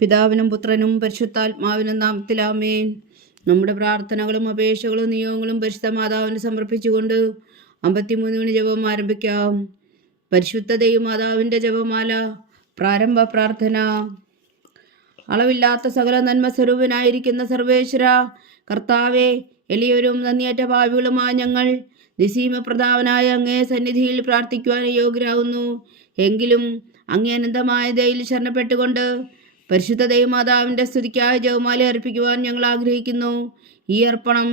പിതാവിനും പുത്രനും പരിശുദ്ധാത്മാവിനും നാമത്തിൽ ആമേൻ. നമ്മുടെ പ്രാർത്ഥനകളും അപേക്ഷകളും നിയോഗങ്ങളും പരിശുദ്ധ മാതാവിന് സമർപ്പിച്ചുകൊണ്ട് 53 മണി ജപം ആരംഭിക്കാം. പരിശുദ്ധ ദൈവമാതാവിൻ്റെ ജപമാല. പ്രാരംഭ പ്രാർത്ഥന. അളവില്ലാത്ത സകല നന്മ സ്വരൂപനായിരിക്കുന്ന സർവേശ്വര കർത്താവെ, എളിയവരും നന്ദിയേറ്റ പാപികളുമായ ഞങ്ങൾ നിസീമപ്രതാപനായ അങ്ങേ സന്നിധിയിൽ പ്രാർത്ഥിക്കുവാൻ യോഗ്യരാകുന്നു. എങ്കിലും അങ്ങേ അനന്തമായ ദയയിൽ ശരണപ്പെട്ടുകൊണ്ട് പരിശുദ്ധ ദൈവമാതാവിൻ്റെ സ്തുതിക്കായ ജപമാല അർപ്പിക്കുവാൻ ഞങ്ങൾ ആഗ്രഹിക്കുന്നു. ഈ അർപ്പണം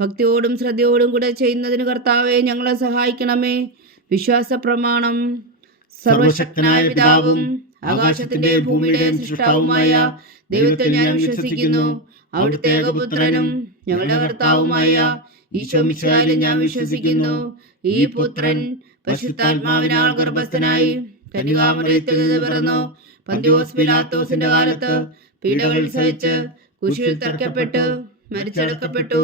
ഭക്തിയോടും ശ്രദ്ധയോടും കൂടെ ചെയ്യുന്നതിന് കർത്താവെ ഞങ്ങളെ സഹായിക്കണമേ. വിശ്വാസ പ്രമാണം. സർവശക്തനായ പിതാവും ആകാശത്തിന്റെ ഭൂമിയുടെയും സൃഷ്ടാവുമായ ദൈവത്തിൽ ഞാൻ വിശ്വസിക്കുന്നു. അവിടുത്തെ ഏകപുത്രനും ഞങ്ങളുടെ കർത്താവുമായ ഈശോ മിശിഹായിലും ഞാൻ വിശ്വസിക്കുന്നു. ഈ പുത്രൻ പരിശുദ്ധാത്മാവിനാൽ ഗർഭസ്ഥനായി കന്യകാമറിയത്തിൽ നിന്ന് പിറന്നു. പന്തിയോസ് പിലാത്തോസിന്റെ കാലത്ത് പീഡകൾ സഹിച്ച് കുരിശിൽ തറയ്ക്കപ്പെട്ടു, മരിച്ചടക്കപ്പെട്ടു,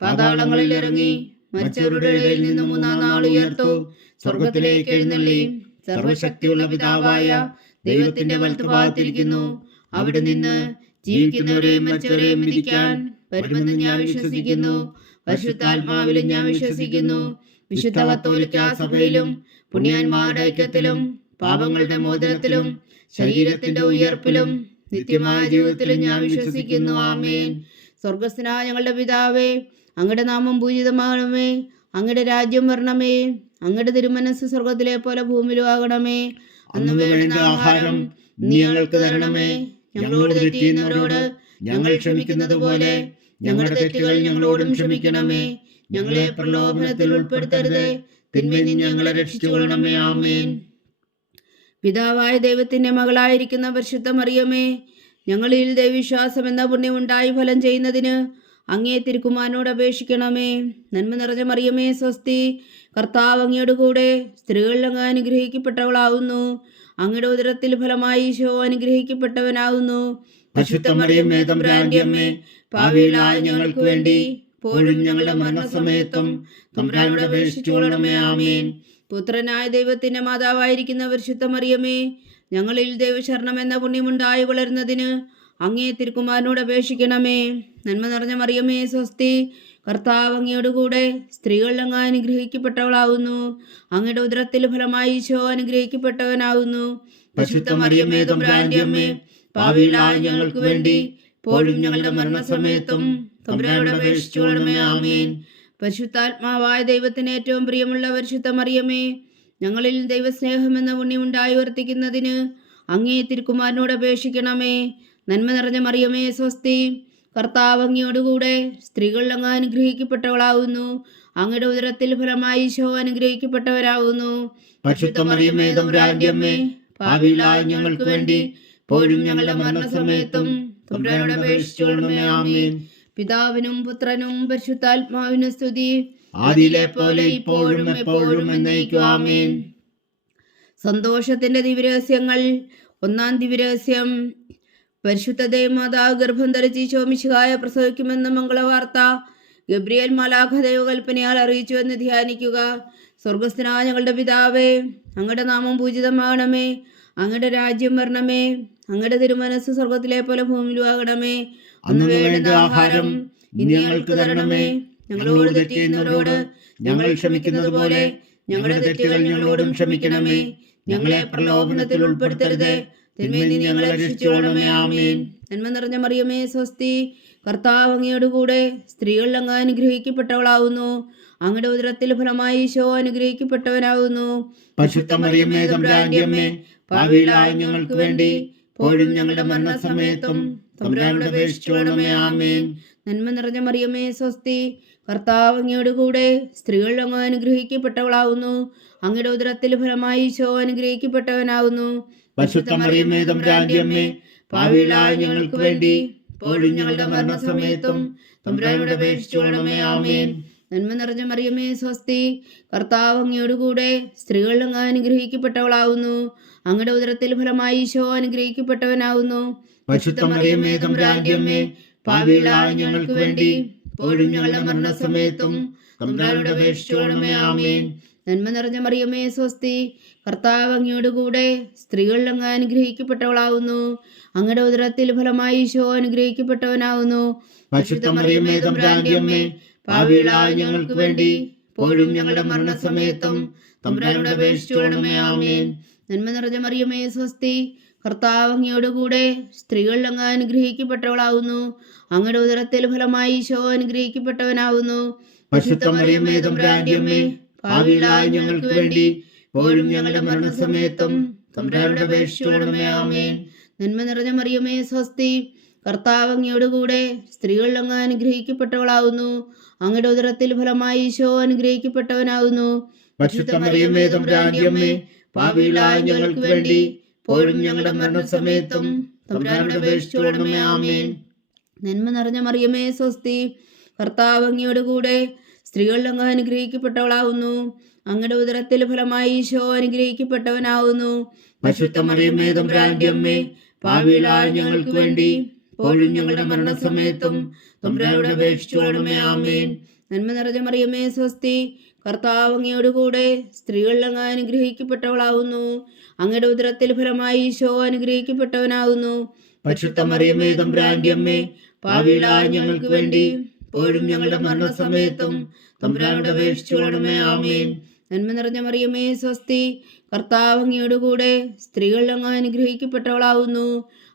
പാതാളങ്ങളിൽ ഇറങ്ങി, മരിച്ചവരുടെ ഇടയിൽ നിന്ന് 3-ാം നാൾ ഉയർത്തു, സ്വർഗത്തിലേക്ക് എഴുന്നള്ളി, സർവശക്തിയുള്ള പിതാവായ ദൈവത്തിന്റെ വലത്തുഭാഗത്തിരിക്കുന്നു. അവിടെ നിന്ന് ജീവിക്കുന്നവരെയും മരിച്ചവരെയും വിധിക്കാൻ വരുമെന്ന് ഞാൻ വിശ്വസിക്കുന്നു. പരിശുദ്ധാത്മാവിലും ഞാൻ വിശ്വസിക്കുന്നു. വിശുദ്ധ കത്തോലിക്കാ സഭയിലും പുണ്യാന്മാരുടെ ഐക്യത്തിലും പാപങ്ങളുടെ മോചനത്തിലും ശരീരത്തിന്റെ ഉയർപ്പിലും നിത്യമായ ജീവിതത്തിലും ഞാൻ വിശ്വസിക്കുന്നു. ആമേൻ. സ്വർഗസ്ഥനായ ഞങ്ങളുടെ പിതാവേ, അങ്ങയുടെ നാമം പൂജിതമാകണമേ. അങ്ങയുടെ രാജ്യം വരണമേ. അങ്ങയുടെ തിരുമനസ് സ്വർഗത്തിലെ പോലെ ഭൂമിയിലും ആകണമേ. അന്ന് വേണ്ട ആഹാരം നീ ഞങ്ങൾക്ക് തരണമേ. ഞങ്ങളോട് തെറ്റിയുന്നവരോട് ഞങ്ങൾ ക്ഷമിക്കുന്നത് പോലെ ഞങ്ങളുടെ തെറ്റുകൾ ഞങ്ങളോടും ക്ഷമിക്കണമേ. ഞങ്ങളെ പ്രലോഭനത്തിൽ ഉൾപ്പെടുത്തരുത്, തിന്മയിൽ നിന്ന് ഞങ്ങളെ രക്ഷിച്ചുകൊള്ളണമേ. ആമേൻ. പിതാവായ ദൈവത്തിന്റെ മകളായിരിക്കുന്ന പരിശുദ്ധ മറിയമേ, ഞങ്ങളിൽ ദൈവവിശ്വാസം എന്ന പുണ്യമുണ്ടായി ഫലം ചെയ്യുന്നതിന് അങ്ങേ തിരുക്കുമാരനോട് അപേക്ഷിക്കണമേ. നന്മ നിറഞ്ഞ മറിയമേ സ്വസ്തി, കർത്താവ് അങ്ങയോട് കൂടെ സ്ത്രീകളിൽ അങ്ങ് അനുഗ്രഹിക്കപ്പെട്ടവളാവുന്നു. അങ്ങയുടെ ഉദരത്തിൽ ഫലമായി ഈശോ അനുഗ്രഹിക്കപ്പെട്ടവനാകുന്നു. പരിശുദ്ധ മറിയമേ തമ്പുരാന്റെ അമ്മേ, പാപികളായ ഞങ്ങൾക്ക് വേണ്ടി ഇപ്പോഴും ഞങ്ങളുടെ മരണസമയത്തും തമ്പുരാനോട് അപേക്ഷിച്ചുകൊള്ളണമേ. ആമേൻ. പുത്രനായ ദൈവത്തിന്റെ മാതാവായിരിക്കുന്ന പരിശുദ്ധ മറിയമേ, ഞങ്ങളിൽ ദൈവശരണം എന്ന പുണ്യമുണ്ടായി വളരുന്നതിന് അങ്ങേ തിരുക്കുമാരനോട് അപേക്ഷിക്കണമേ. നന്മ നിറഞ്ഞ മറിയമേ സ്വസ്തി, കർത്താവ് അങ്ങയോട് കൂടെ സ്ത്രീകളിൽ അങ്ങ് അനുഗ്രഹിക്കപ്പെട്ടവളാകുന്നു. അങ്ങയുടെ ഉദരത്തിൽ ഫലമായി ഈശോ അനുഗ്രഹിക്കപ്പെട്ടവനാകുന്നു. പരിശുദ്ധ മറിയമേ തമ്പുരാന്റെ അമ്മേ, പാപികളായ ഞങ്ങൾക്ക് വേണ്ടി ഇപ്പോഴും ഞങ്ങളുടെ മരണസമയത്തും തമ്പുരാനോട് അപേക്ഷിച്ചുകൊള്ളണമേ. ആമേൻ. പരിശുദ്ധാത്മാവായ ദൈവത്തിന് ഏറ്റവും പ്രിയമുള്ള പരിശുദ്ധ മറിയമേ, ഞങ്ങളിൽ ദൈവസ്നേഹം എന്ന പുണ്യമുണ്ടായി വർത്തിക്കുന്നതിന് അങ്ങേ തിരുക്കുമാരനോട് അപേക്ഷിക്കണമേ. നന്മ നിറഞ്ഞ മറിയമേ സ്വസ്തി, കർത്താവ് അങ്ങയോടുകൂടെ സ്ത്രീകളിൽ അങ്ങ് അനുഗ്രഹിക്കപ്പെട്ടവളാകുന്നു. അങ്ങയുടെ ഉദരത്തിൽ ഫലമായി ഈശോ അനുഗ്രഹിക്കപ്പെട്ടവരാകുന്നു. പരിശുദ്ധ മറിയമേ തമ്പുരാന്റെ അമ്മേ, പാപികളായ ഞങ്ങൾക്ക് വേണ്ടി ഇപ്പോഴും ഞങ്ങളുടെ മരണസമയത്തും തമ്പുരാനോട് അപേക്ഷിച്ചുകൊള്ളണമേ. ആമേൻ. പിതാവിനും പുത്രനും പരിശുദ്ധാത്മാവിനും സ്തുതി, ആദിയിലെ പോലെ ഇപ്പോഴും എപ്പോഴും എന്നേക്കും. ആമേൻ. സന്തോഷത്തിന്റെ ദിവ്യരഹസ്യങ്ങൾ. 1-ാം ദിവ്യരഹസ്യം. പരിശുദ്ധ ദൈവമാതാവ് ഗർഭം ധരിച്ച് ഈശോ മിശിഹായെ പ്രസവിക്കുമെന്ന മംഗളവാർത്ത ഗബ്രിയേൽ മാലാഖ ദൈവകൽപ്പനയാൽ അറിയിച്ചു എന്ന് ധ്യാനിക്കുക. സ്വർഗസ്ഥനായ ഞങ്ങളുടെ പിതാവേ, അങ്ങയുടെ നാമം പൂജിതമാകണമേ. അങ്ങയുടെ രാജ്യം വരണമേ. അങ്ങയുടെ തിരുമനസ് സ്വർഗത്തിലെ പോലെ ഭൂമിയിലും ആകണമേ. അന്ന് വേണ്ട ആഹാരം ഇനി ഞങ്ങൾക്ക് തരണമേ. ഞങ്ങളോട് തെറ്റിയുന്നവരോട് ഞങ്ങൾ ക്ഷമിക്കുന്നത് പോലെ ഞങ്ങളുടെ തെറ്റുകൾ ഞങ്ങളോടും ക്ഷമിക്കണമേ. ഞങ്ങളെ പ്രലോഭനത്തിൽ ഉൾപ്പെടുത്തരുത്, തിന്മയിൽ നിന്ന് ഞങ്ങളെ രക്ഷിച്ചുകൊള്ളണമേ. ആമേൻ. നന്മ നിറഞ്ഞ മറിയമേ സ്വസ്തി, കർത്താവ് അങ്ങയോട് കൂടെ സ്ത്രീകളിൽ അങ്ങ് അനുഗ്രഹിക്കപ്പെട്ടവളാവുന്നു. അങ്ങയുടെ ഉദരത്തിൽ ഫലമായി ഈശോ അനുഗ്രഹിക്കപ്പെട്ടവനാകുന്നു. പരിശുദ്ധ മറിയമേ തമ്പുരാന്റെ അമ്മേ, പാപികളായ ഞങ്ങൾക്ക് വേണ്ടി ഇപ്പോഴും ഞങ്ങളുടെ മരണസമയത്തും തമ്പുരാനോട് അപേക്ഷിച്ചുകൊള്ളണമേ. ആമേൻ. നന്മ നിറഞ്ഞ മറിയമേ സ്വസ്തി, കർത്താവ് അങ്ങയോട് കൂടെ സ്ത്രീകളിൽ അങ്ങ് അനുഗ്രഹിക്കപ്പെട്ടവളാവുന്നു. അങ്ങയുടെ ഉദരത്തിൽ ഫലമായി ഈശോ അനുഗ്രഹിക്കപ്പെട്ടവനാകുന്നു. പരിശുദ്ധ മറിയമേ തമ്പുരാന്റെ അമ്മേ, പാപികളായ ഞങ്ങൾക്ക് വേണ്ടി ഇപ്പോഴും ഞങ്ങളുടെ മരണസമയത്തും തമ്പുരാനോട് അപേക്ഷിച്ചുകൊള്ളണമേ. ആമേൻ. നന്മ നിറഞ്ഞ മറിയമേ സ്വസ്തി, കർത്താവ് അങ്ങയോട് കൂടെ സ്ത്രീകളിൽ അങ്ങ് അനുഗ്രഹിക്കപ്പെട്ടവളാവുന്നു. അങ്ങയുടെ ഉദരത്തിൽ ഫലമായി ഈശോ അനുഗ്രഹിക്കപ്പെട്ടവനാകുന്നു. പരിശുദ്ധ മറിയമേ തമ്പുരാന്റെ അമ്മേ, പാപികളായ ഞങ്ങൾക്ക് വേണ്ടി ഇപ്പോഴും ഞങ്ങളുടെ മരണസമയത്തും തമ്പുരാനോട് അപേക്ഷിച്ചുകൊള്ളണമേ. ആമേൻ. നന്മ നിറഞ്ഞ മറിയമേ സ്വസ്തി, കർത്താവ് അങ്ങയോട് കൂടെ സ്ത്രീകളിൽ അങ്ങ് അനുഗ്രഹിക്കപ്പെട്ടവളാവുന്നു. അങ്ങയുടെ ഉദരത്തിൽ ഫലമായി ഈശോ അനുഗ്രഹിക്കപ്പെട്ടവനാവുന്നു. പരിശുദ്ധ മറിയമേ തമ്പുരാന്റെ അമ്മേ, പാപികളായ ഞങ്ങൾക്ക് വേണ്ടി ഇപ്പോഴും ഞങ്ങളുടെ മരണസമയത്തും തമ്പുരാനോട് അപേക്ഷിച്ചുകൊള്ളണമേ. ആമേൻ. നന്മ നിറഞ്ഞ മറിയമേ സ്വസ്തി, കർത്താവ് അങ്ങയോട് കൂടെ സ്ത്രീകളിൽ അങ്ങ് അനുഗ്രഹിക്കപ്പെട്ടവളാവുന്നു. അങ്ങയുടെ ഉദരത്തിൽ ഫലമായി ഈശോ അനുഗ്രഹിക്കപ്പെട്ടവനാവുന്നു. പരിശുദ്ധ മറിയമേ തമ്പുരാന്റെ അമ്മേ, പാപികളായ ഞങ്ങൾക്ക് വേണ്ടി ഇപ്പോഴും ഞങ്ങളുടെ മരണസമയത്തും തമ്പുരാനോട് അപേക്ഷിച്ചുകൊള്ളണമേ. ആമേൻ. നന്മ നിറഞ്ഞ മറിയമേ സ്വസ്തി, കർത്താവ് അങ്ങയോട് കൂടെ സ്ത്രീകളിൽ അങ്ങ് അനുഗ്രഹിക്കപ്പെട്ടവളാവുന്നു. അങ്ങയുടെ ഉദരത്തിൽ ഫലമായി ഈശോ അനുഗ്രഹിക്കപ്പെട്ടവനാവുന്നു. പരിശുദ്ധ മറിയമേ തമ്പുരാന്റെ അമ്മേ, പാപികളായ ഞങ്ങൾക്ക് വേണ്ടി ഇപ്പോഴും ഞങ്ങളുടെ മരണസമയത്തും തമ്പുരാനോട് അപേക്ഷിച്ചുകൊള്ളണമേ. ആമേൻ. നന്മ നിറഞ്ഞ മറിയമേ സ്വസ്തി, കർത്താവ് അങ്ങയോട് കൂടെ സ്ത്രീകളിൽ അങ്ങ് അനുഗ്രഹിക്കപ്പെട്ടവളാവുന്നു. അങ്ങയുടെ ഉദരത്തിൽ ഫലമായി ഈശോ അനുഗ്രഹിക്കപ്പെട്ടവനാവുന്നു. പരിശുദ്ധ മറിയമേ തമ്പുരാന്റെ അമ്മേ, പാപികളായ ഞങ്ങൾക്ക് വേണ്ടി ഇപ്പോഴും ഞങ്ങളുടെ മരണസമയത്തും തമ്പുരാനോട് അപേക്ഷിച്ചുകൊള്ളണമേ. ആമേൻ. നന്മ നിറഞ്ഞ മറിയമേ സ്വസ്തി, കർത്താവ് അങ്ങയോട് കൂടെ സ്ത്രീകളിൽ അങ്ങ് അനുഗ്രഹിക്കപ്പെട്ടവളാവുന്നു. അങ്ങയുടെ ഉദരത്തിൽ ഫലമായി ഈശോ അനുഗ്രഹിക്കപ്പെട്ടവനാവുന്നു. പരിശുദ്ധ മറിയമേ തമ്പുരാന്റെ അമ്മേ, പാപികളായ ഞങ്ങൾക്ക് വേണ്ടി ഇപ്പോഴും ഞങ്ങളുടെ മരണസമയത്തും തമ്പുരാനോട് അപേക്ഷിച്ചുകൊള്ളണമേ. ആമേൻ. നന്മ നിറഞ്ഞ മറിയമേ സ്വസ്തി, കർത്താവ് അങ്ങയോട് കൂടെ സ്ത്രീകളിൽ അങ്ങ് അനുഗ്രഹിക്കപ്പെട്ടവളാവുന്നു.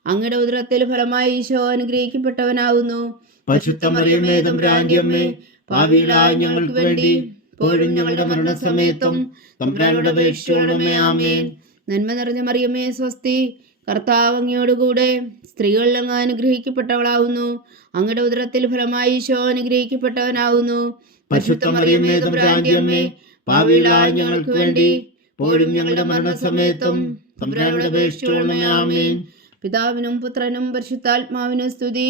അങ്ങയുടെ ഉദരത്തിൽ ഫലമായി ഈശോ അനുഗ്രഹിക്കപ്പെട്ടവനാവുന്നു. പരിശുദ്ധ മറിയമേ തമ്പുരാന്റെ അമ്മേ, പാപികളായ ഞങ്ങൾക്ക് വേണ്ടി ഇപ്പോഴും ഞങ്ങളുടെ മരണസമയത്തും തമ്പുരാനോട് അപേക്ഷിച്ചുകൊള്ളണമേ. ആമേൻ. നന്മ നിറഞ്ഞ മറിയമേ സ്വസ്തി, കർത്താവ് അങ്ങയോട് കൂടെ സ്ത്രീകളിൽ അങ്ങ് അനുഗ്രഹിക്കപ്പെട്ടവളാവുന്നു. അങ്ങയുടെ ഉദരത്തിൽ ഫലമായി ഈശോ അനുഗ്രഹിക്കപ്പെട്ടവനാവുന്നു. പരിശുദ്ധ മറിയമേ തമ്പുരാന്റെ അമ്മേ, പാപികളായ ഞങ്ങൾക്ക് വേണ്ടി ഇപ്പോഴും ഞങ്ങളുടെ മരണസമയത്തും തമ്പുരാനോട് അപേക്ഷിച്ചുകൊള്ളണമേ. ആമേൻ. പിതാവിനും പുത്രനും പരിശുദ്ധാത്മാവിനും സ്തുതി,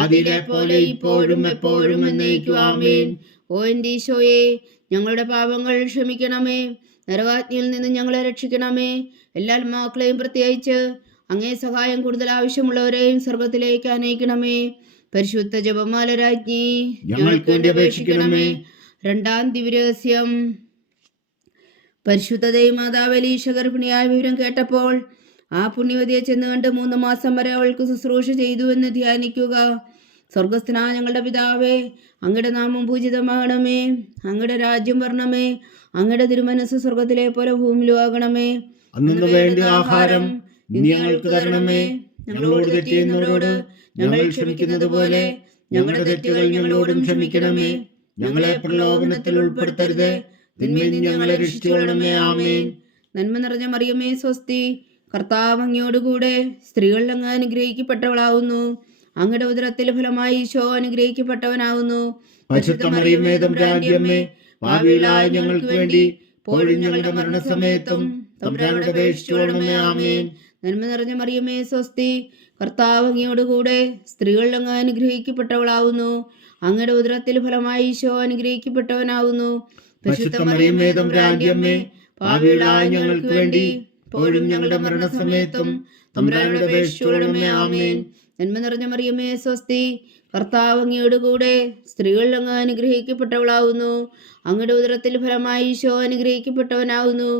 ആദിയിലെ പോലെ ഇപ്പോഴും എപ്പോഴും എന്നേക്കും. ആമേൻ. ഓ എൻ്റെ ഈശോയെ, ഞങ്ങളുടെ പാപങ്ങൾ ക്ഷമിക്കണമേ. നരകാഗ്നിയിൽ നിന്ന് ഞങ്ങളെ രക്ഷിക്കണമേ. എല്ലാ ആത്മാക്കളെയും പ്രത്യേകിച്ച് അങ്ങേ സഹായം കൂടുതൽ ആവശ്യമുള്ളവരെയും സ്വർഗത്തിലേക്ക് അനയിക്കണമേ. പരിശുദ്ധ ജപമാല രാജ്ഞി, ഞങ്ങൾക്ക് വേണ്ടി അപേക്ഷിക്കണമേ. രണ്ടാം ദിവ്യരഹസ്യം. പരിശുദ്ധ ദൈവമാതാവ് എലീശ ഗർഭിണിയായ വിവരം കേട്ടപ്പോൾ ആ പുണ്യവതിയെ ചെന്ന് കണ്ട് 3 മാസം വരെ അവൾക്ക് ശുശ്രൂഷ ചെയ്തു എന്ന് ധ്യാനിക്കുക. സ്വർഗസ്ഥനായ ഞങ്ങളുടെ പിതാവേ, അങ്ങയുടെ നാമം പൂജിതമാകണമേ. അങ്ങയുടെ രാജ്യം വരണമേ. അങ്ങയുടെ തിരുമനസ് സ്വർഗത്തിലെ പോലെ ഭൂമിയിലും ആകണമേ. അന്നു വേണ്ട ആഹാരം ഇനി ഞങ്ങൾക്ക് തരണമേ. ഞങ്ങളോട് തെറ്റ് ചെയ്യുന്നവരോട് ഞങ്ങൾ ക്ഷമിക്കുന്നത് പോലെ ഞങ്ങളുടെ തെറ്റുകൾ ഞങ്ങളോടും ക്ഷമിക്കണമേ. ഞങ്ങളെ പ്രലോഭനത്തിൽ ഉൾപ്പെടുത്തരുത്, തിന്മയിൽ നിന്ന് ഞങ്ങളെ രക്ഷിച്ചുകൊള്ളണമേ. ആമേൻ. നന്മ നിറഞ്ഞ മറിയമേ സ്വസ്തി, കർത്താവ് അങ്ങയോടുകൂടെ സ്ത്രീകളിൽ അങ്ങ് അനുഗ്രഹിക്കപ്പെട്ടവളാവുന്നു. അങ്ങയുടെ ഉദരത്തിൽ ഫലമായി ഈശോ അനുഗ്രഹിക്കപ്പെട്ടവനാവുന്നു. പരിശുദ്ധ മറിയമേ തമ്പുരാന്റെ അമ്മേ, പാപികളായ ഞങ്ങൾക്ക് വേണ്ടി ഇപ്പോഴും ഞങ്ങളുടെ മരണസമയത്തും തമ്പുരാനോട് അപേക്ഷിച്ചുകൊള്ളണമേ. ആമേൻ. നന്മ നിറഞ്ഞ മറിയമേ സ്വസ്തി, കർത്താവ് അങ്ങയോടുകൂടെ സ്ത്രീകളിൽ അങ്ങ് അനുഗ്രഹിക്കപ്പെട്ടവളാവുന്നു. അങ്ങയുടെ ഉദരത്തിൽ ഫലമായി ഈശോ അനുഗ്രഹിക്കപ്പെട്ടവനാവുന്നു. പരിശുദ്ധ മറിയമേ തമ്പുരാന്റെ അമ്മേ, പാപികളായ ഞങ്ങൾക്ക് വേണ്ടി ഇപ്പോഴും ഞങ്ങളുടെ മരണസമയത്തും തമ്പുരാനോട് അപേക്ഷിച്ചുകൊള്ളണമേ. ആമേൻ. നന്മ നിറഞ്ഞ മറിയമേ സ്വസ്തി, കർത്താവ് അങ്ങയോടുകൂടെ സ്ത്രീകളിൽ അങ്ങ് അനുഗ്രഹിക്കപ്പെട്ടവളാവുന്നു. അങ്ങയുടെ ഉദരത്തിൽ ഫലമായി ഈശോ അനുഗ്രഹിക്കപ്പെട്ടവനാവുന്നു.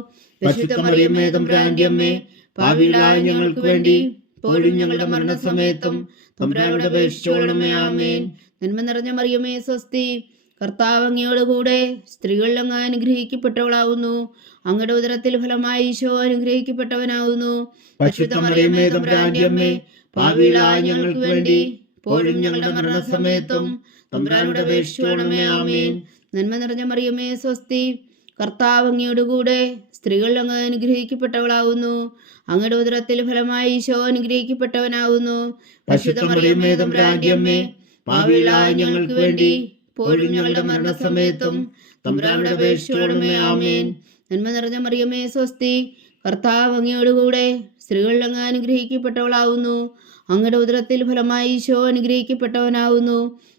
പരിശുദ്ധ മറിയമേ തമ്പുരാന്റെ അമ്മേ, പാപികളായ ഞങ്ങൾക്ക് വേണ്ടി ഇപ്പോഴും ഞങ്ങളുടെ മരണസമയത്തും തമ്പുരാനോട് അപേക്ഷിച്ചുകൊള്ളണമേ. ആമേൻ. നന്മ നിറഞ്ഞ മറിയമേ സ്വസ്തി, കർത്താവ് അങ്ങയോടുകൂടെ സ്ത്രീകളിൽ അങ്ങ് അനുഗ്രഹിക്കപ്പെട്ടവളാവുന്നു. അങ്ങയുടെ ഉദരത്തിൽ ഫലമായി ഈശോ അനുഗ്രഹിക്കപ്പെട്ടവനാവുന്നു. പരിശുദ്ധ മറിയമേ തമ്പുരാന്റെ അമ്മേ, പാപികളായ ഞങ്ങൾക്ക് വേണ്ടി ഇപ്പോഴും ഞങ്ങളുടെ മരണസമയത്തും തമ്പുരാനോട് അപേക്ഷിച്ചുകൊള്ളണമേ. ആമേൻ. നന്മ നിറഞ്ഞ മറിയമേ സ്വസ്തി, കർത്താവ് അങ്ങയോടുകൂടെ സ്ത്രീകളിൽ അങ്ങ് അനുഗ്രഹിക്കപ്പെട്ടവളാവുന്നു. അങ്ങയുടെ ഉദരത്തിൽ ഫലമായി ഈശോ അനുഗ്രഹിക്കപ്പെട്ടവനാവുന്നു. പരിശുദ്ധ മറിയമേ തമ്പുരാന്റെ അമ്മേ, പാപികളായ ഞങ്ങൾക്ക് വേണ്ടി ഇപ്പോഴും ഞങ്ങളുടെ മരണസമയത്തും തമ്പുരാനോട് അപേക്ഷിച്ചുകൊള്ളണമേ. ആമേൻ. നന്മ നിറഞ്ഞ മറിയമേ സ്വസ്തി, കർത്താവ് അങ്ങയോടുകൂടെ സ്ത്രീകളിൽ അങ്ങ് അനുഗ്രഹിക്കപ്പെട്ടവളാവുന്നു. അങ്ങയുടെ ഉദരത്തിൽ ഫലമായി ഈശോ അനുഗ്രഹിക്കപ്പെട്ടവനാവുന്നു.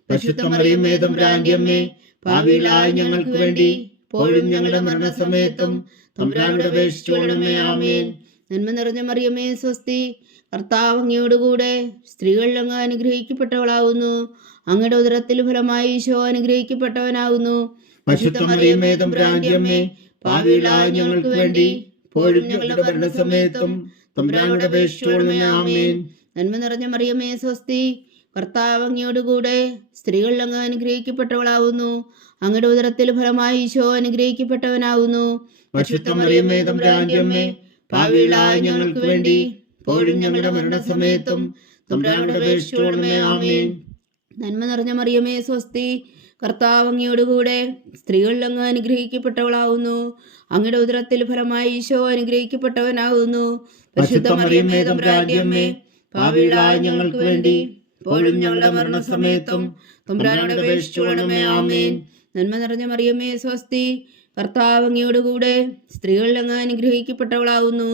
പരിശുദ്ധ മറിയമേ തമ്പുരാന്റെ അമ്മേ, പാപികളായ ഞങ്ങൾക്ക് വേണ്ടി ഇപ്പോഴും ഞങ്ങളുടെ മരണസമയത്തും തമ്പുരാനോട് അപേക്ഷിച്ചുകൊള്ളണമേ. ആമേൻ. നന്മ നിറഞ്ഞ മറിയമേ സ്വസ്തി, കർത്താവ് അങ്ങയോടുകൂടെ സ്ത്രീകളിൽ അങ്ങ് അനുഗ്രഹിക്കപ്പെട്ടവളാവുന്നു. അങ്ങയുടെ ഉദരത്തിൽ ഫലമായി ഈശോ അനുഗ്രഹിക്കപ്പെട്ടവനാവുന്നു. പരിശുദ്ധ മറിയമേ തമ്പുരാന്റെ അമ്മേ, പാപികളായ ഞങ്ങൾക്ക് വേണ്ടി ഇപ്പോഴും ഞങ്ങളുടെ മരണസമയത്തും തമ്പുരാനോട് അപേക്ഷിച്ചുകൊള്ളണമേ. ആമേൻ. നന്മ നിറഞ്ഞ മറിയമേ സ്വസ്തി, കർത്താവ് അങ്ങയോടുകൂടെ സ്ത്രീകളിൽ അങ്ങ് അനുഗ്രഹിക്കപ്പെട്ടവളാവുന്നു. അങ്ങയുടെ ഉദരത്തിൽ ഫലമായി ഈശോ അനുഗ്രഹിക്കപ്പെട്ടവനാവുന്നു. പരിശുദ്ധ മറിയമേ തമ്പുരാന്റെ അമ്മേ, പാപികളായ ഞങ്ങൾക്ക് വേണ്ടി ഇപ്പോഴും ഞങ്ങളുടെ മരണസമയത്തും തമ്പുരാനോട് അപേക്ഷിച്ചുകൊള്ളണമേ. ആമേൻ. നന്മ നിറഞ്ഞ മറിയമേ സ്വസ്തി, കർത്താവ് അങ്ങയോടുകൂടെ സ്ത്രീകളിൽ അങ്ങ് അനുഗ്രഹിക്കപ്പെട്ടവളാവുന്നു. അങ്ങയുടെ ഉദരത്തിൽ ഫലമായി ഈശോ അനുഗ്രഹിക്കപ്പെട്ടവനാവുന്നു. പരിശുദ്ധ മറിയമേ തമ്പുരാന്റെ അമ്മേ, പാപികളായ ഞങ്ങൾക്ക് വേണ്ടി ഇപ്പോഴും ഞങ്ങളുടെ മരണസമയത്തും തമ്പുരാനോട് അപേക്ഷിച്ചുകൊള്ളണമേ. ആമേൻ. നന്മ നിറഞ്ഞ മറിയമേ സ്വസ്തി, കർത്താവ് അങ്ങയോടുകൂടെ സ്ത്രീകളിൽ അങ്ങ് അനുഗ്രഹിക്കപ്പെട്ടവളാവുന്നു.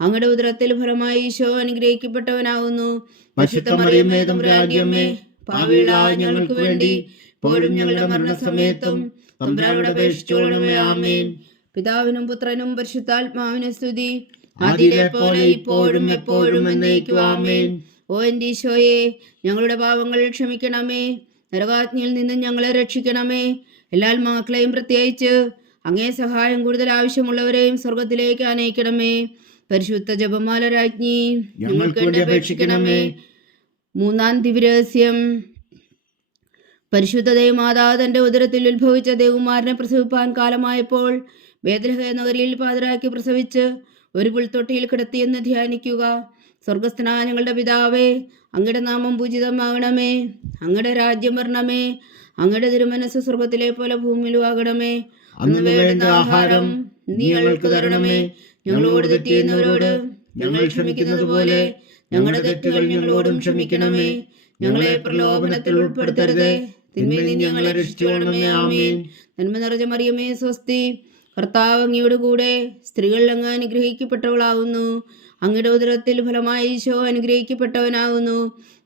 അങ്ങയുടെ ഉദരത്തിൽ ഫലമായി ഈശോ അനുഗ്രഹിക്കപ്പെട്ടവനാവുന്നു. പരിശുദ്ധ മറിയമേ തമ്പുരാന്റെ അമ്മേ, പാപികളായ ഞങ്ങൾക്ക് വേണ്ടി ഇപ്പോഴും ഞങ്ങളുടെ മരണസമയത്തും തമ്പുരാനോട് അപേക്ഷിച്ചുകൊള്ളണമേ. ആമേൻ. പിതാവിനും പുത്രനും പരിശുദ്ധാത്മാവിനും സ്തുതി, ആദിയിലെ പോലെ ഇപ്പോഴും എപ്പോഴും എന്നേക്കും. ആമേൻ. ഓ എൻ്റെ ഈശോയെ, ഞങ്ങളുടെ പാപങ്ങൾ ക്ഷമിക്കണമേ. നരകാജ്ഞയിൽ നിന്നും ഞങ്ങളെ രക്ഷിക്കണമേ. എല്ലാ ആത്മാക്കളെയും പ്രത്യേകിച്ച് അങ്ങേ സഹായം കൂടുതൽ ആവശ്യമുള്ളവരെയും സ്വർഗത്തിലേക്ക് അനയിക്കണമേ. പരിശുദ്ധ ജപമാല രാജ്ഞി, ഞങ്ങൾക്ക് വേണ്ടി അപേക്ഷിക്കണമേ. മൂന്നാം ദിവ്യരഹസ്യം. പരിശുദ്ധ ദൈവമാതാവ് തന്റെ ഉദരത്തിൽ ഉത്ഭവിച്ച ദേവകുമാരനെ പ്രസവിപ്പാൻ കാലമായപ്പോൾ ബേത്ലഹേം നഗരിയിൽ പാതിരാക്കി പ്രസവിച്ച് ഒരു പുൽത്തൊട്ടിയിൽ കിടത്തിയെന്ന് ധ്യാനിക്കുക. സ്വർഗസ്ഥനായ ഞങ്ങളുടെ പിതാവേ, അങ്ങയുടെ നാമം പൂജിതമാകണമേ. അങ്ങയുടെ രാജ്യം വരണമേ. അങ്ങയുടെ തിരുമനസ് സ്വർഗത്തിലെ പോലെ ഭൂമിയിലും ആകണമേ. അന്ന് വേണ്ട ആഹാരം നീ ഞങ്ങൾക്ക് തരണമേ. ഞങ്ങളോട് തെറ്റ് ചെയ്യുന്നവരോട് ഞങ്ങൾ ക്ഷമിക്കുന്നത് പോലെ ഞങ്ങളുടെ തെറ്റുകൾ ഞങ്ങളോടും ക്ഷമിക്കണമേ. ഞങ്ങളെ പ്രലോഭനത്തിൽ ഉൾപ്പെടുത്തരുതേ, തിന്മയിൽ നിന്ന് ഞങ്ങളെ രക്ഷിച്ചുകൊള്ളണമേ. ആമേൻ. നന്മ നിറഞ്ഞ മറിയമേ സ്വസ്തി, കർത്താവ് അങ്ങയോടുകൂടെ സ്ത്രീകളിൽ അങ്ങ് അനുഗ്രഹിക്കപ്പെട്ടവളാവുന്നു. അങ്ങയുടെ ഉദരത്തിൽ ഫലമായി ഈശോ അനുഗ്രഹിക്കപ്പെട്ടവനാകുന്നു.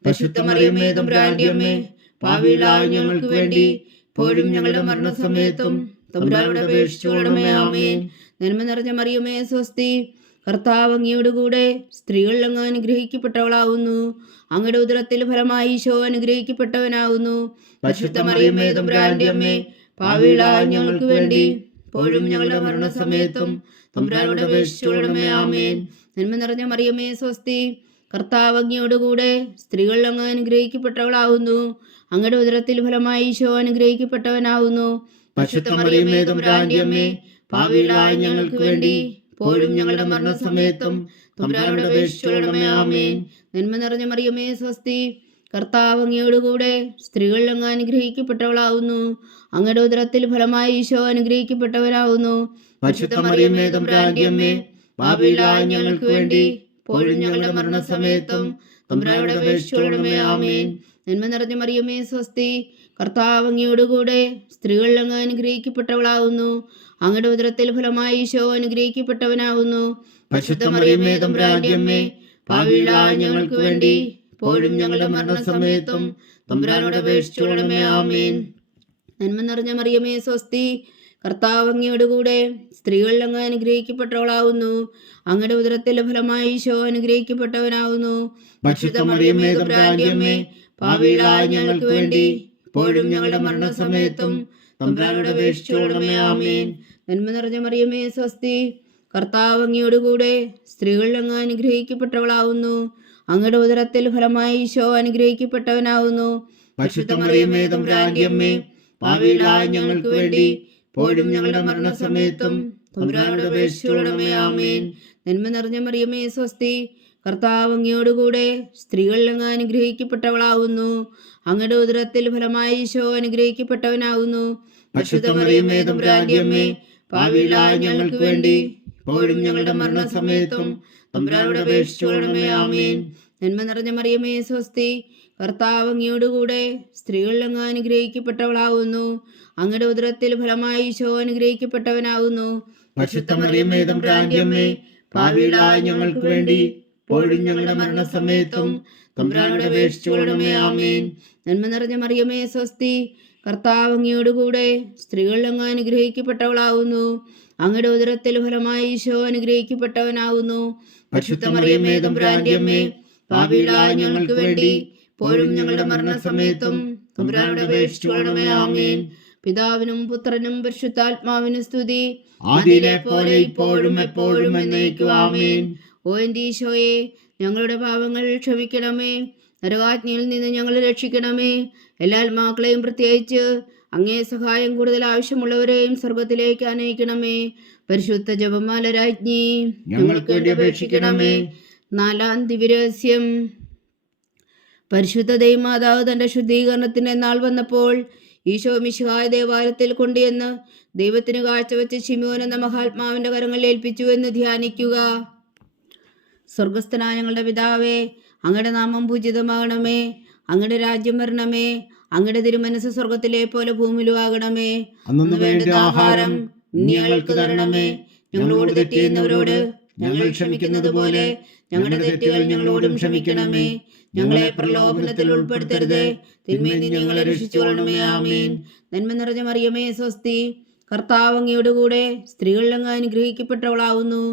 പരിശുദ്ധ മറിയമേ തമ്പുരാന്റെ അമ്മേ, പാപികളായ ഞങ്ങൾക്ക് വേണ്ടി ഇപ്പോഴും ഞങ്ങളുടെ മരണസമയത്തും തമ്പുരാനോട് അപേക്ഷിച്ചുകൊള്ളണമേ. ആമേൻ. നന്മ നിറഞ്ഞ മറിയമേ സ്വസ്തി, കർത്താവ് അങ്ങയോടുകൂടെ സ്ത്രീകളിൽ അങ്ങ് അനുഗ്രഹിക്കപ്പെട്ടവളാവുന്നു. അങ്ങയുടെ ഉദരത്തിൽ ഫലമായി ഈശോ അനുഗ്രഹിക്കപ്പെട്ടവനാകുന്നു. പരിശുദ്ധ മറിയമേ തമ്പുരാന്റെ അമ്മേ, പാപികളായ ഞങ്ങൾക്ക് വേണ്ടി ഇപ്പോഴും ഞങ്ങളുടെ മരണസമയത്തും തമ്പുരാനോട് അപേക്ഷിച്ചുകൊള്ളണമേ. ആമേൻ. നന്മ നിറഞ്ഞ മറിയമേ സ്വസ്തി, കർത്താവ് അങ്ങയോടുകൂടെ സ്ത്രീകളിൽ അങ്ങ് അനുഗ്രഹിക്കപ്പെട്ടവളാവുന്നു. അങ്ങയുടെ ഉദരത്തിൽ ഫലമായി ഈശോ അനുഗ്രഹിക്കപ്പെട്ടവനാവുന്നു. പരിശുദ്ധ മറിയമേ തമ്പുരാന്റെ അമ്മേ, പാപികളായ ഞങ്ങൾക്ക് വേണ്ടി ഇപ്പോഴും ഞങ്ങളുടെ മരണസമയത്തും തമ്പുരാനോട് അപേക്ഷിച്ചുകൊള്ളണമേ. ആമേൻ. നന്മ നിറഞ്ഞ മറിയമേ സ്വസ്തി, കർത്താവ് അങ്ങയോടുകൂടെ സ്ത്രീകളിൽ അങ്ങ് അനുഗ്രഹിക്കപ്പെട്ടവളാവുന്നു. അങ്ങയുടെ ഉദരത്തിൽ ഫലമായി ഈശോ അനുഗ്രഹിക്കപ്പെട്ടവനാവുന്നു. പരിശുദ്ധ മറിയമേ തമ്പുരാന്റെ അമ്മേ, പാപികളായ ഞങ്ങൾക്ക് വേണ്ടി ഇപ്പോഴും ഞങ്ങളുടെ മരണസമയത്തും തമ്പുരാനോട് അപേക്ഷിച്ചുകൊള്ളണമേ. ആമേൻ. നന്മ നിറഞ്ഞ മറിയമേ സ്വസ്തി, കർത്താവ് അങ്ങയോടുകൂടെ സ്ത്രീകളിൽ അങ്ങ് അനുഗ്രഹിക്കപ്പെട്ടവളാവുന്നു. അങ്ങയുടെ ഉദരത്തിൽ ഫലമായി ഈശോ അനുഗ്രഹിക്കപ്പെട്ടവനാവുന്നു. പരിശുദ്ധ മറിയമേ തമ്പുരാന്റെ അമ്മേ, പാപികളായ ഞങ്ങൾക്ക് വേണ്ടി ഇപ്പോഴും ഞങ്ങളുടെ മരണസമയത്തും തമ്പുരാനോട് അപേക്ഷിച്ചുകൊള്ളണമേ. ആമേൻ. നന്മ നിറഞ്ഞ മറിയമേ സ്വസ്തി, കർത്താവ് അങ്ങയോടുകൂടെ സ്ത്രീകളിൽ അങ്ങ് അനുഗ്രഹിക്കപ്പെട്ടവളാവുന്നു. അങ്ങയുടെ ഉദരത്തിൽ ഫലമായി ഈശോ അനുഗ്രഹിക്കപ്പെട്ടവനാവുന്നു. പരിശുദ്ധ മറിയമേ തമ്പുരാന്റെ അമ്മേ, പാപികളായ ഞങ്ങൾക്ക് വേണ്ടി ഇപ്പോഴും ഞങ്ങളുടെ മരണസമയത്തും തമ്പുരാനോട് അപേക്ഷിച്ചുകൊള്ളണമേ. ആമേൻ. നന്മ നിറഞ്ഞ മറിയമേ സ്വസ്തി, കർത്താവ് അങ്ങയോടുകൂടെ സ്ത്രീകളിൽ അങ്ങ് അനുഗ്രഹിക്കപ്പെട്ടവളാവുന്നു. അങ്ങയുടെ ഉദരത്തിൽ ഫലമായി ഈശോ അനുഗ്രഹിക്കപ്പെട്ടവനാവുന്നു. പരിശുദ്ധ മറിയമേ തമ്പുരാന്റെ അമ്മേ, പാപികളായ ഞങ്ങൾക്ക് വേണ്ടി ഇപ്പോഴും ഞങ്ങളുടെ മരണസമയത്തും തമ്പുരാനോട് അപേക്ഷിച്ചുകൊള്ളണമേ. ആമേൻ. നന്മ നിറഞ്ഞ മറിയമേ സ്വസ്തി, കർത്താവ് അങ്ങയോടുകൂടെ സ്ത്രീകളിൽ അങ്ങ് അനുഗ്രഹിക്കപ്പെട്ടവളാവുന്നു. അങ്ങയുടെ ഉദരത്തിൽ ഫലമായി ഈശോ അനുഗ്രഹിക്കപ്പെട്ടവനാകുന്നു. പരിശുദ്ധ മറിയമേ തമ്പുരാന്റെ അമ്മേ, പാപികളായ ഞങ്ങൾക്ക് വേണ്ടി ഇപ്പോഴും ഞങ്ങളുടെ മരണസമയത്തും തമ്പുരാനോട് അപേക്ഷിച്ചുകൊള്ളണമേ. ആമേൻ. നന്മ നിറഞ്ഞ മറിയമേ സ്വസ്തി, കർത്താവ് അങ്ങയോടുകൂടെ സ്ത്രീകളിൽ അങ്ങ് അനുഗ്രഹിക്കപ്പെട്ടവളാവുന്നു. അങ്ങയുടെ ഉദരത്തിൽ ഫലമായി ഈശോ അനുഗ്രഹിക്കപ്പെട്ടവനാകുന്നു. പരിശുദ്ധ മറിയമേ തമ്പുരാന്റെ അമ്മേ, പാപികളായ ഞങ്ങൾക്ക് വേണ്ടി ഇപ്പോഴും ഞങ്ങളുടെ മരണസമയത്തും തമ്പുരാനോട് അപേക്ഷിച്ചുകൊള്ളണമേ. ആമേൻ. നന്മ നിറഞ്ഞ മറിയമേ സ്വസ്തി, കർത്താവ് അങ്ങയോടുകൂടെ സ്ത്രീകളിൽ അങ്ങ് അനുഗ്രഹിക്കപ്പെട്ടവളാവുന്നു. അങ്ങയുടെ ഉദരത്തിൽ ഫലമായി ഈശോ അനുഗ്രഹിക്കപ്പെട്ടവനാകുന്നു. പരിശുദ്ധ മറിയമേ തമ്പുരാന്റെ അമ്മേ, പാപികളായ ഞങ്ങൾക്ക് വേണ്ടി ഇപ്പോഴും ഞങ്ങളുടെ മരണസമയത്തും തമ്പുരാനോട് അപേക്ഷിച്ചുകൊള്ളണമേ. ആമേൻ. പിതാവിനും പുത്രനും പരിശുദ്ധാത്മാവിനും സ്തുതി. ആദിയിലെ പോലെ ഇപ്പോഴും എപ്പോഴും എന്നേക്കും ആമേൻ. ഓ എൻ്റെ ഈശോയെ, ഞങ്ങളുടെ പാപങ്ങൾ ക്ഷമിക്കണമേ. നരകാജ്ഞയിൽ നിന്ന് ഞങ്ങളെ രക്ഷിക്കണമേ. എല്ലാ ആത്മാക്കളെയും, പ്രത്യേകിച്ച് അങ്ങേ സഹായം കൂടുതൽ ആവശ്യമുള്ളവരെയും സ്വർഗത്തിലേക്ക് അനയിക്കണമേ. പരിശുദ്ധ ജപമാല രാജ്ഞി, ഞങ്ങൾക്ക് വേണ്ടി അപേക്ഷിക്കണമേ. 4-ാം ദിവ്യരഹസ്യം. പരിശുദ്ധ ദൈവമാതാവ് തൻ്റെ ശുദ്ധീകരണത്തിൻ്റെ നാൾ വന്നപ്പോൾ ഈശോ മിശിഹായ ദേവാലയത്തിൽ കൊണ്ടുവന്ന് ദൈവത്തിന് കാഴ്ചവെച്ച് ശിമോൻ എന്ന മഹാത്മാവിൻ്റെ കരങ്ങളിൽ ഏൽപ്പിച്ചു എന്ന് ധ്യാനിക്കുക. സ്വർഗസ്ഥനായ ഞങ്ങളുടെ പിതാവേ, അങ്ങയുടെ നാമം പൂജിതമാകണമേ. അങ്ങയുടെ രാജ്യം വരണമേ. അങ്ങയുടെ തിരുമനസ് സ്വർഗത്തിലെ പോലെ ഭൂമിയിലും ആകണമേ. അന്നു വേണ്ടുന്ന ആഹാരം ഇനി ഞങ്ങൾക്ക് തരണമേ. ഞങ്ങളോട് തെറ്റ് ചെയ്യുന്നവരോട് ഞങ്ങൾ ക്ഷമിക്കുന്നത് പോലെ ഞങ്ങളുടെ തെറ്റുകൾ ഞങ്ങളോടും ക്ഷമിക്കണമേ. ഞങ്ങളെ പ്രലോഭനത്തിൽ ഉൾപ്പെടുത്തരുത്, തിന്മയിൽ നിന്ന് ഞങ്ങളെ രക്ഷിച്ചുകൊള്ളണമേ. ആമേൻ. നന്മ നിറഞ്ഞ മറിയമേ, സ്വസ്തി. കർത്താവ് അങ്ങയുടെ കൂടെ സ്ത്രീകളിൽ അങ്ങ് അനുഗ്രഹിക്കപ്പെട്ടവളാവുന്നു.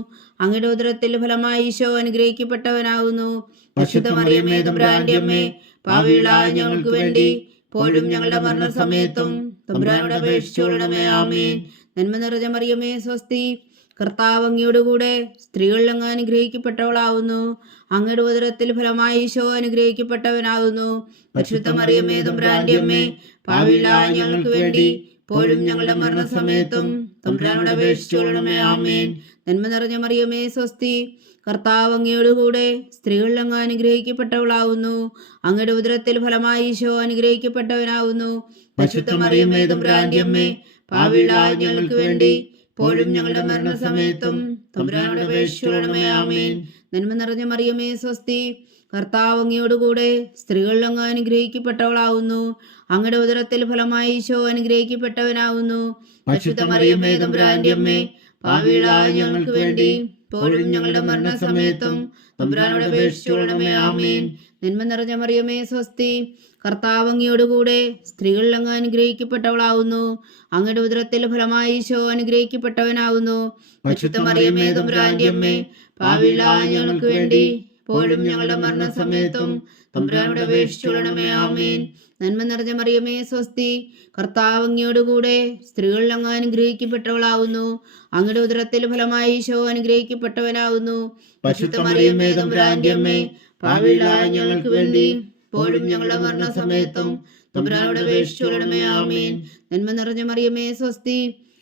അങ്ങയുടെ ഉദരത്തിൽ ഫലമായി ഈശോ അനുഗ്രഹിക്കപ്പെട്ടവനാകുന്നു. പരിശുദ്ധ മറിയമേ, തമ്പുരാന്റെ അമ്മേ, പാപികളായ ഞങ്ങൾക്ക് വേണ്ടി ഇപ്പോഴും ഞങ്ങളുടെ മരണസമയത്തും തമ്പുരാനോട് അപേക്ഷിച്ചുകൊള്ളണമേ. ആമേൻ. നന്മ നിറഞ്ഞ മറിയമേ, സ്വസ്തി. കർത്താവ് അങ്ങയുടെ കൂടെ സ്ത്രീകളിൽ അങ്ങ് അനുഗ്രഹിക്കപ്പെട്ടവളാവുന്നു. അങ്ങയുടെ ഉദരത്തിൽ ഫലമായി ഈശോ അനുഗ്രഹിക്കപ്പെട്ടവനാകുന്നു. പരിശുദ്ധ മറിയമേ, തമ്പുരാന്റെ അമ്മേ, പാപികളായ ഞങ്ങൾക്ക് വേണ്ടി ഇപ്പോഴും ഞങ്ങളുടെ മരണസമയത്തും തമ്പുരാനോട് അപേക്ഷിച്ചുകൊള്ളണമേ. ആമേൻ. നന്മ നിറഞ്ഞ മറിയമേ, സ്വസ്തി. കർത്താവ് അങ്ങയുടെ കൂടെ സ്ത്രീകളിൽ അങ്ങ് അനുഗ്രഹിക്കപ്പെട്ടവളാവുന്നു. അങ്ങയുടെ ഉദരത്തിൽ ഫലമായി ഈശോ അനുഗ്രഹിക്കപ്പെട്ടവനാകുന്നു. പരിശുദ്ധ മറിയമേ, തമ്പുരാന്റെ അമ്മേ, പാപികളായ ഞങ്ങൾക്ക് വേണ്ടി ഇപ്പോഴും ഞങ്ങളുടെ മരണസമയത്തും തമ്പുരാനോട് അപേക്ഷിച്ചുകൊള്ളണമേ. ആമേൻ. നന്മ നിറഞ്ഞ മറിയമേ, സ്വസ്തി. കർത്താവ് അങ്ങയുടെ കൂടെ സ്ത്രീകളിൽ അങ്ങ് അനുഗ്രഹിക്കപ്പെട്ടവളാവുന്നു. അങ്ങയുടെ ഉദരത്തിൽ ഫലമായി ഈശോ അനുഗ്രഹിക്കപ്പെട്ടവനാകുന്നു. പരിശുദ്ധ മറിയമേ, തമ്പുരാന്റെ അമ്മേ, പാപികളായ ഞങ്ങൾക്ക് വേണ്ടി ഇപ്പോഴും ഞങ്ങളുടെ മരണസമയത്തും തമ്പുരാനോട് അപേക്ഷിച്ചുകൊള്ളണമേ. ആമേൻ. നന്മ നിറഞ്ഞ മറിയമേ, സ്വസ്തി. കർത്താവ് അങ്ങയുടെ കൂടെ സ്ത്രീകളിൽ അങ്ങ് അനുഗ്രഹിക്കപ്പെട്ടവളാവുന്നു. അങ്ങയുടെ ഉദരത്തിൽ ഫലമായി ഈശോ അനുഗ്രഹിക്കപ്പെട്ടവനാകുന്നു. പരിശുദ്ധ മറിയമേ, തമ്പുരാന്റെ അമ്മേ, പാപികളായ ഞങ്ങൾക്ക് വേണ്ടി ഇപ്പോഴും ഞങ്ങളുടെ മരണസമയത്തും തമ്പുരാനോട് അപേക്ഷിച്ചുകൊള്ളണമേ. ആമേൻ. നന്മ നിറഞ്ഞ മറിയമേ, സ്വസ്തി. കർത്താവ് അങ്ങയുടെ കൂടെ സ്ത്രീകളിൽ അങ്ങ് അനുഗ്രഹിക്കപ്പെട്ടവളാവുന്നു. അങ്ങയുടെ ഉദരത്തിൽ ഫലമായി ഈശോ അനുഗ്രഹിക്കപ്പെട്ടവനാകുന്നു. പരിശുദ്ധ മറിയമേ, തമ്പുരാന്റെ അമ്മേ, പാപികളായ ഞങ്ങൾക്ക് വേണ്ടി ഇപ്പോഴും ഞങ്ങളുടെ മരണസമയത്തും തമ്പുരാനോട് അപേക്ഷിച്ചുകൊള്ളണമേ. ആമേൻ. നന്മ നിറഞ്ഞ മറിയമേ, സ്വസ്തി.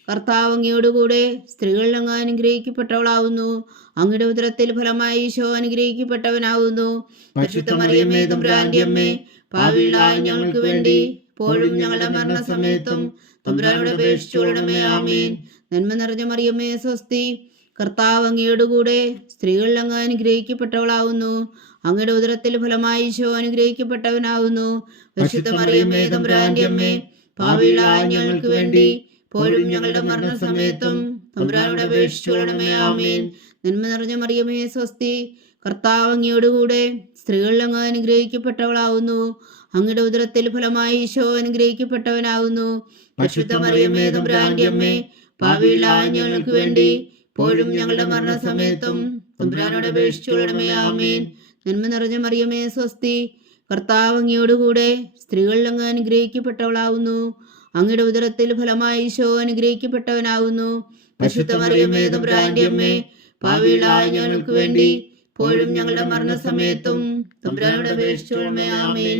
കർത്താവ് അങ്ങയുടെ കൂടെ സ്ത്രീകളിൽ അങ്ങ് അനുഗ്രഹിക്കപ്പെട്ടവളാവുന്നു. അങ്ങയുടെ ഉദരത്തിൽ ഫലമായി ഈശോ അനുഗ്രഹിക്കപ്പെട്ടവനാകുന്നു. പരിശുദ്ധ മറിയമേ, തമ്പുരാന്റെ അമ്മേ, പാപികളായ ഞങ്ങൾക്ക് വേണ്ടി ഇപ്പോഴും ഞങ്ങളുടെ മരണസമയത്തും തമ്പുരാനോട് അപേക്ഷിച്ചുകൊള്ളണമേ. ആമേൻ. നന്മ നിറഞ്ഞ മറിയമേ, സ്വസ്തി. കർത്താവ് അങ്ങയുടെ കൂടെ സ്ത്രീകളിൽ അങ്ങ് അനുഗ്രഹിക്കപ്പെട്ടവളാവുന്നു. അങ്ങയുടെ ഉദരത്തിൽ ഫലമായി ഈശോ അനുഗ്രഹിക്കപ്പെട്ടവനാകുന്നു. പരിശുദ്ധ മറിയമേ, തമ്പുരാന്റെ അമ്മേ, പാപികളായ ഞങ്ങൾക്ക് വേണ്ടി ഇപ്പോഴും ഞങ്ങളുടെ മരണസമയത്തും തമ്പുരാനോട് അപേക്ഷിച്ചുകൊള്ളണമേ. ആമേൻ. നന്മ നിറഞ്ഞ മറിയമേ, സ്വസ്തി. കർത്താവ് അങ്ങയുടെ കൂടെ സ്ത്രീകളിൽ അങ്ങ് അനുഗ്രഹിക്കപ്പെട്ടവളാവുന്നു. അങ്ങയുടെ ഉദരത്തിൽ ഫലമായി ഈശോ അനുഗ്രഹിക്കപ്പെട്ടവനാകുന്നു. പരിശുദ്ധ മറിയമേ, തമ്പുരാന്റെ അമ്മേ, പാപികളായ ഞങ്ങൾക്ക് വേണ്ടി ഇപ്പോഴും ഞങ്ങളുടെ മരണസമയത്തും തമ്പുരാനോട് അപേക്ഷിച്ചുകൊള്ളണമേ. ആമേൻ. നന്മ നിറഞ്ഞ മറിയമേ, സ്വസ്തി. കർത്താവ് അങ്ങയുടെ കൂടെ സ്ത്രീകളിൽ അങ്ങ് അനുഗ്രഹിക്കപ്പെട്ടവളാവുന്നു. അങ്ങയുടെ ഉദരത്തിൽ ഫലമായി ഈശോ അനുഗ്രഹിക്കപ്പെട്ടവനാകുന്നു. പരിശുദ്ധ മറിയമേ, തമ്പുരാന്റെ അമ്മേ, പാപികളായ ഞങ്ങൾക്ക് വേണ്ടി ഇപ്പോഴും ഞങ്ങളുടെ മരണസമയത്തും തമ്പുരാനോട് അപേക്ഷിച്ചുകൊള്ളണമേ. ആമേൻ.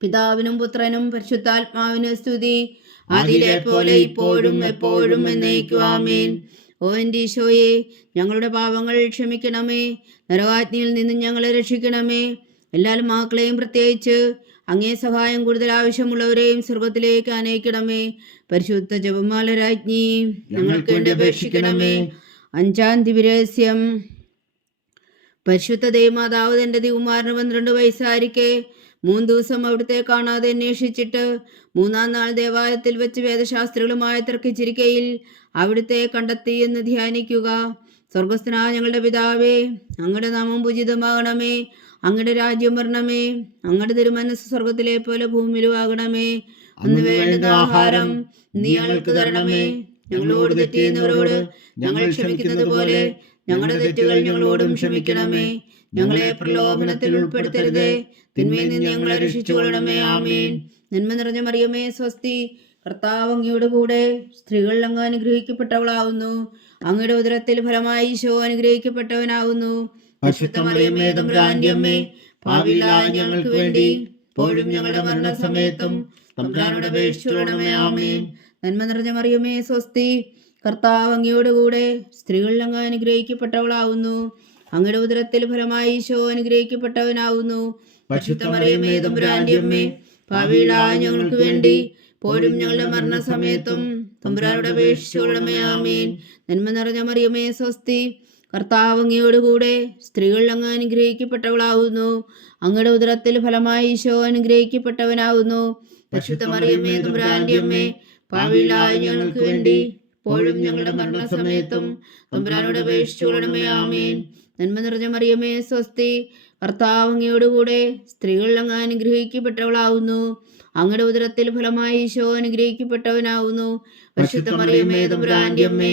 പിതാവിനും പുത്രനും പരിശുദ്ധാത്മാവിനും സ്തുതി. ആദിയിലെ പോലെ ഇപ്പോഴും എപ്പോഴും എന്നേക്കും. ആമേൻ. ഓ എൻ്റെ ഈശോയെ, ഞങ്ങളുടെ പാപങ്ങൾ ക്ഷമിക്കണമേ. നരകാജ്ഞയിൽ നിന്നും ഞങ്ങളെ രക്ഷിക്കണമേ. എല്ലാ ആത്മാക്കളെയും, പ്രത്യേകിച്ച് അങ്ങേ സഹായം കൂടുതൽ ആവശ്യമുള്ളവരെയും സ്വർഗത്തിലേക്ക് അനയിക്കണമേ. പരിശുദ്ധ ജപമാല രാജ്ഞി, ഞങ്ങൾക്ക് വേണ്ടി അപേക്ഷിക്കണമേ. 5-ാം ദിവ്യരഹസ്യം. പരിശുദ്ധ ദൈവമാതാവ് തൻ്റെ തിരുകുമാരന് 12 വയസ്സായിരിക്കെ 3 ദിവസം അവിടുത്തെ കാണാതെ അന്വേഷിച്ചിട്ട് 3-ാം നാൾ ദേവാലയത്തിൽ വെച്ച് വേദശാസ്ത്രികളുമായി തർക്കിച്ചിരിക്കയിൽ അവിടുത്തെ കണ്ടെത്തി എന്ന് ധ്യാനിക്കുക. സ്വർഗസ്ഥനായ ഞങ്ങളുടെ പിതാവേ, അങ്ങയുടെ നാമം പൂജിതമാകണമേ. അങ്ങയുടെ രാജ്യം വരണമേ. അങ്ങയുടെ തിരുമനസ് സ്വർഗത്തിലെ പോലെ ഭൂമിയിലും ആകണമേ. അന്ന് വേണ്ടുന്ന ആഹാരം നീ ഞങ്ങൾക്ക് തരണമേ. ഞങ്ങളോട് തെറ്റ് ചെയ്യുന്നവരോട് ഞങ്ങൾ ക്ഷമിക്കുന്നത് പോലെ ഞങ്ങളുടെ തെറ്റുകൾ ഞങ്ങളോടും ക്ഷമിക്കണമേ. ഞങ്ങളെ പ്രലോഭനത്തിൽ ഉൾപ്പെടുത്തരുത്, തിന്മയിൽ നിന്ന് ഞങ്ങളെ രക്ഷിച്ചുകൊള്ളണമേ. ആമേൻ. നന്മ നിറഞ്ഞ മറിയമേ, സ്വസ്തി. കർത്താവ് അങ്ങയുടെ കൂടെ സ്ത്രീകൾ അങ്ങ് അനുഗ്രഹിക്കപ്പെട്ടവളാവുന്നു. അങ്ങയുടെ ഉദരത്തിൽ ഫലമായി ഈശോ അനുഗ്രഹിക്കപ്പെട്ടവനാവുന്നു. പരിശുദ്ധ മറിയമേ തമ്പുരാന്റെ അമ്മേ, പാപികളായ ഞങ്ങൾക്ക് വേണ്ടി ഇപ്പോഴും ഞങ്ങളുടെ മരണസമയത്തും തമ്പുരാനോട് അപേക്ഷിച്ചുകൊള്ളണമേ. ആമേൻ. നന്മ നിറഞ്ഞ മറിയമേ സ്വസ്തി, കർത്താവ് അങ്ങയുടെ കൂടെ സ്ത്രീകൾ അങ്ങ് അനുഗ്രഹിക്കപ്പെട്ടവളാവുന്നു. അങ്ങയുടെ ഉദരത്തിൽ ഫലമായി ഈശോ അനുഗ്രഹിക്കപ്പെട്ടവനാവുന്നു. പരിശുദ്ധ മറിയമേ തമ്പുരാന്റെ അമ്മേ, പാപികളായ ഞങ്ങൾക്ക് വേണ്ടി ഇപ്പോഴും ഞങ്ങളുടെ മരണസമയത്തും തമ്പുരാനോട് അപേക്ഷിച്ചുകൊള്ളണമേ. ആമേൻ. നന്മ നിറഞ്ഞ മറിയമേ സ്വസ്തി, കർത്താവ് അങ്ങയുടെ കൂടെ സ്ത്രീകൾ അങ്ങ് അനുഗ്രഹിക്കപ്പെട്ടവളാവുന്നു. അങ്ങയുടെ ഉദരത്തിൽ ഫലമായി ഈശോ അനുഗ്രഹിക്കപ്പെട്ടവനാവുന്നു. പരിശുദ്ധ മറിയമേ തമ്പുരാന്റെ അമ്മേ, പാപികളായ ഞങ്ങൾക്ക് വേണ്ടി ഇപ്പോഴും ഞങ്ങളുടെ മരണസമയത്തും തമ്പുരാനോട് അപേക്ഷിച്ചുകൊള്ളണമേ. ആമേൻ. നന്മ നിറഞ്ഞ മറിയമേ സ്വസ്തി, കർത്താവ് അങ്ങയുടെ കൂടെ സ്ത്രീകൾ അങ്ങ് അനുഗ്രഹിക്കപ്പെട്ടവളാവുന്നു. അങ്ങയുടെ ഉദരത്തിൽ ഫലമായി ഈശോ അനുഗ്രഹിക്കപ്പെട്ടവനാവുന്നു. പരിശുദ്ധ മറിയമേ തമ്പുരാന്റെ അമ്മേ,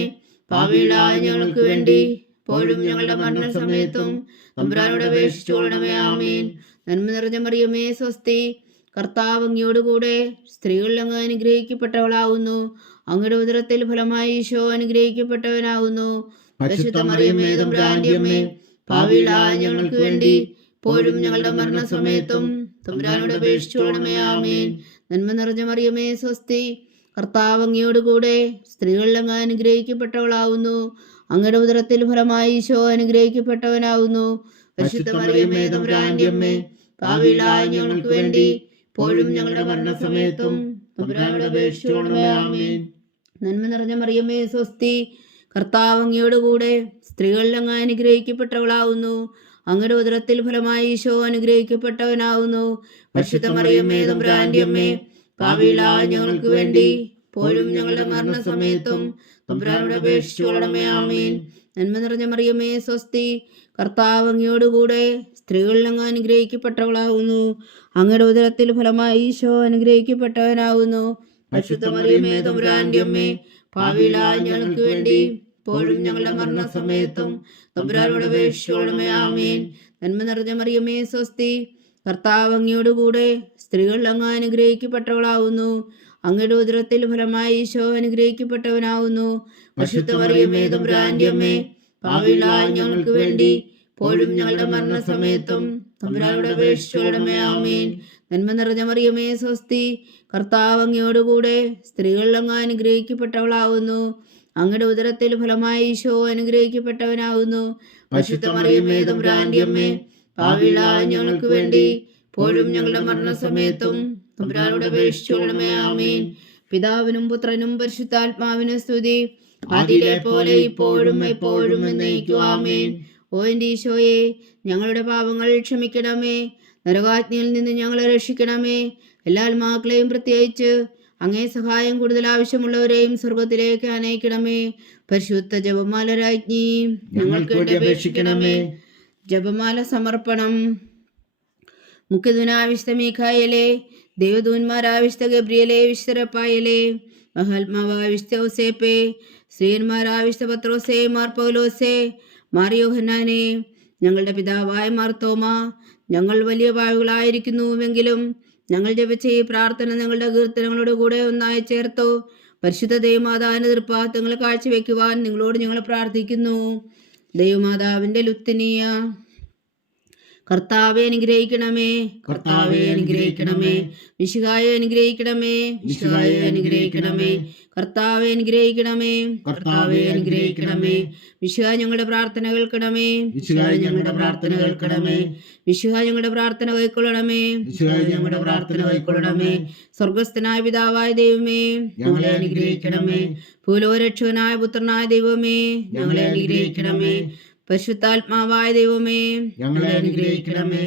പാപികളായ ഞങ്ങൾക്ക് വേണ്ടി ഇപ്പോഴും ഞങ്ങളുടെ മരണസമയത്തും തമ്പുരാനോട് അപേക്ഷിച്ചുകൊള്ളണമേ. ആമേൻ. നന്മ നിറഞ്ഞ മറിയമേ സ്വസ്തി, കർത്താവ് അങ്ങയുടെ കൂടെ സ്ത്രീകൾ അങ്ങ് അനുഗ്രഹിക്കപ്പെട്ടവളാവുന്നു. അങ്ങയുടെ ഉദരത്തിൽ ഫലമായി ഈശോ അനുഗ്രഹിക്കപ്പെട്ടവനാവുന്നു. പരിശുദ്ധ മറിയമേ തമ്പുരാന്റെ അമ്മേ, പാപികളായ ഞങ്ങൾക്ക് വേണ്ടി ഇപ്പോഴും ഞങ്ങളുടെ മരണസമയത്തും തമ്പുരാനോട് അപേക്ഷിച്ചുകൊള്ളണമേ. ആമേൻ. നന്മ നിറഞ്ഞ മറിയമേ സ്വസ്തി, കർത്താവ് അങ്ങയുടെ കൂടെ സ്ത്രീകൾ അങ്ങ് അനുഗ്രഹിക്കപ്പെട്ടവളാവുന്നു. അങ്ങയുടെ ഉദരത്തിൽ ഫലമായി ഈശോ അനുഗ്രഹിക്കപ്പെട്ടവനാവുന്നു. പരിശുദ്ധ മറിയമേ തമ്പുരാന്റെ അമ്മേ, പാപികളായ ഞങ്ങൾക്ക് വേണ്ടി ഇപ്പോഴും ഞങ്ങളുടെ മരണസമയത്തും തമ്പുരാനോട് അപേക്ഷിച്ചുകൊള്ളണമേ. ആമേൻ. നന്മ നിറഞ്ഞ മറിയമേ സ്വസ്തി, കർത്താവ് അങ്ങയുടെ കൂടെ സ്ത്രീകൾ അങ്ങ് അനുഗ്രഹിക്കപ്പെട്ടവളാവുന്നു. അങ്ങയുടെ ഉദരത്തിൽ ഫലമായി ഈശോ അനുഗ്രഹിക്കപ്പെട്ടവനാവുന്നു. പരിശുദ്ധ മറിയമേ തമ്പുരാന്റെ അമ്മേ, പാപികളായ ഞങ്ങൾക്ക് വേണ്ടി ഇപ്പോഴും ഞങ്ങളുടെ മരണസമയത്തും തമ്പുരാനോട് അപേക്ഷിച്ചുകൊള്ളണമേ. ആമേൻ. നന്മ നിറഞ്ഞ മറിയമേ സ്വസ്തി, കർത്താവ് അങ്ങയുടെ കൂടെ സ്ത്രീകൾ അങ്ങ് അനുഗ്രഹിക്കപ്പെട്ടവളാവുന്നു. അങ്ങയുടെ ഉദരത്തിൽ ഫലമായി ഈശോ അനുഗ്രഹിക്കപ്പെട്ടവനാവുന്നു. പരിശുദ്ധ മറിയമേ തമ്പുരാന്റെ അമ്മേ, പാപികളായ ഞങ്ങൾക്ക് വേണ്ടി ഇപ്പോഴും ഞങ്ങളുടെ മരണസമയത്തും തമ്പുരാനോട് അപേക്ഷിച്ചുകൊള്ളണമേ. ആമേൻ. നന്മ നിറഞ്ഞ മറിയമേ സ്വസ്തി, കർത്താവ് അങ്ങയുടെ കൂടെ സ്ത്രീകൾ അങ്ങ് അനുഗ്രഹിക്കപ്പെട്ടവളാവുന്നു. അങ്ങയുടെ ഉദരത്തിൽ ഫലമായി ഈശോ അനുഗ്രഹിക്കപ്പെട്ടവനാവുന്നു. പരിശുദ്ധ മറിയമേ തമ്പുരാന്റെ അമ്മേ, പാപികളായ ഞങ്ങൾക്ക് വേണ്ടി ഇപ്പോഴും ഞങ്ങളുടെ മരണസമയത്തും തമ്പുരാനോട് അപേക്ഷിച്ചുകൊള്ളണമേ. ആമേൻ. നന്മ നിറഞ്ഞ മറിയമേ സ്വസ്തി, കർത്താവ് അങ്ങയുടെ കൂടെ സ്ത്രീകൾ അങ്ങ് അനുഗ്രഹിക്കപ്പെട്ടവളാവുന്നു. അങ്ങയുടെ ഉദരത്തിൽ ഫലമായി ഈശോ അനുഗ്രഹിക്കപ്പെട്ടവനാവുന്നു. പരിശുദ്ധ മറിയമേ തമ്പുരാന്റെ അമ്മേ, പാപികളായ ഞങ്ങൾക്ക് വേണ്ടി ഇപ്പോഴും ഞങ്ങളുടെ മരണസമയത്തും തമ്പുരാനോട് അപേക്ഷിച്ചുകൊള്ളണമേ. ആമേൻ. പിതാവിനും പുത്രനും പരിശുദ്ധാത്മാവിനും സ്തുതി, ആദിയിലെ പോലെ ഇപ്പോഴും എപ്പോഴും എന്നേക്കും. ആമേൻ. ഓ എൻ്റെ ഈശോയെ, ഞങ്ങളുടെ പാപങ്ങൾ ക്ഷമിക്കണമേ. നരകാഗ്നിയിൽ നിന്ന് ഞങ്ങളെ രക്ഷിക്കണമേ. എല്ലാ ആത്മാക്കളെയും പ്രത്യേകിച്ച് അങ്ങേ സഹായം കൂടുതൽ ആവശ്യമുള്ളവരെയും സ്വർഗത്തിലേക്ക് അനയിക്കണമേ. പരിശുദ്ധ ജപമാല രാജ്ഞി, ഞങ്ങൾക്ക് വേണ്ടി അപേക്ഷിക്കണമേ. ജപമാല സമർപ്പണം. മുഖ്യദൂനാവിശുദ്ധ മീഖായേലേ, ദൈവദൂന്മാരാവിശുദ്ധ ഗബ്രിയേലേ, വിശുദ്ധ റഫായേലേ, മഹാത്മാവാവിശുദ്ധ ഔസേപ്പേ, ശ്രീയന്മാരാവിശുദ്ധ പത്രോസേ, മാർ പൗലോസേ, മാർ യോഹന്നാനേ, ഞങ്ങളുടെ പിതാവായ മാർ തോമാ, ഞങ്ങൾ വലിയ പാപികളായിരിക്കുന്നുവെങ്കിലും ഞങ്ങൾ ജപിച്ച ഈ പ്രാർത്ഥന ഞങ്ങളുടെ കീർത്തനങ്ങളോട് കൂടെ ഒന്നായി ചേർത്തു. പരിശുദ്ധ ദൈവമാതാവിന്റെ തൃപ്പാദങ്ങൾ കാഴ്ചവെക്കുവാൻ നിങ്ങളോട് ഞങ്ങൾ പ്രാർത്ഥിക്കുന്നു. ദൈവമാതാവിന്റെ ലുത്തിനിയ. കർത്താവെ അനുഗ്രഹിക്കണമേ, കർത്താവെ അനുഗ്രഹിക്കണമേ. മിശിഹായെ അനുഗ്രഹിക്കണമേ, മിശിഹായെ അനുഗ്രഹിക്കണമേ. കർത്താവെ അനുഗ്രഹിക്കണമേ, കർത്താവെ അനുഗ്രഹിക്കണമേ. മിശിഹാ ഞങ്ങളുടെ പ്രാർത്ഥന കേൾക്കണമേ, മിശിഹാ ഞങ്ങളുടെ പ്രാർത്ഥന കേൾക്കണമേ. മിശിഹാ ഞങ്ങളുടെ പ്രാർത്ഥന കൈക്കൊള്ളണമേ, മിശിഹാ ഞങ്ങളുടെ പ്രാർത്ഥന കൈക്കൊള്ളണമേ. സ്വർഗസ്ഥനായ പിതാവായ ദൈവമേ, ഞങ്ങളെ അനുഗ്രഹിക്കണമേ. ഭൂലോകരക്ഷകനായ പുത്രനായ ദൈവമേ, ഞങ്ങളെ അനുഗ്രഹിക്കണമേ. പരിശുദ്ധാത്മാവായ ദൈവമേ, ഞങ്ങളെ അനുഗ്രഹിക്കണമേ.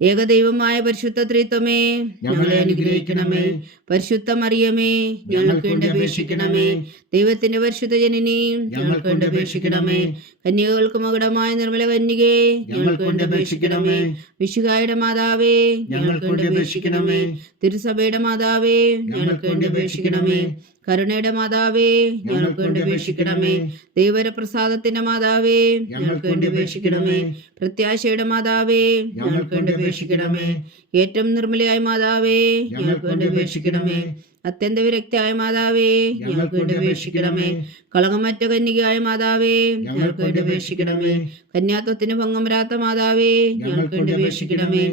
ഏകദൈവമായ പരിശുദ്ധ ത്രിത്വമേ, ഞങ്ങളെ അനുഗ്രഹിക്കണമേ. പരിശുദ്ധ മറിയമേ, ഞങ്ങൾക്ക് വേണ്ടി അപേക്ഷിക്കണമേ. ദൈവത്തിന്റെ പരിശുദ്ധ ജനനി, ഞങ്ങൾക്ക് വേണ്ടി അപേക്ഷിക്കണമേ. കന്യകൾക്ക് മകുടമായ നിർമ്മല കന്യകേ, ഞങ്ങൾക്ക് വേണ്ടി അപേക്ഷിക്കണമേ. മിശിഹായുടെ മാതാവേ, ഞങ്ങൾക്ക് വേണ്ടി അപേക്ഷിക്കണമേ. തിരുസഭയുടെ മാതാവേ, ഞങ്ങൾക്ക് വേണ്ടി അപേക്ഷിക്കണമേ. കരുണയുടെ മാതാവേ, ഞങ്ങൾക്ക് വേണ്ടി അപേക്ഷിക്കണമേ. ദൈവപ്രസാദത്തിന്റെ മാതാവേ, ഞങ്ങൾക്ക് വേണ്ടി അപേക്ഷിക്കണമേ. പ്രത്യാശയുടെ മാതാവേ, ഞങ്ങൾക്ക് വേണ്ടി അപേക്ഷിക്കണമേ. ഏറ്റവും നിർമ്മലയായ മാതാവേ, ഞങ്ങൾക്ക് വേണ്ടി അപേക്ഷിക്കണമേ. അത്യന്ത വിരക്തിയായ മാതാവേ ഞങ്ങൾക്ക് വേണ്ടി അപേക്ഷിക്കണമേ. കളങ്കമറ്റ കന്യകയായ മാതാവേ ഞങ്ങൾക്ക് വേണ്ടി അപേക്ഷിക്കണമേ. കന്യാത്വത്തിന് ഭംഗം വരാത്ത മാതാവേ ഞങ്ങൾക്ക് വേണ്ടി അപേക്ഷിക്കണമേ.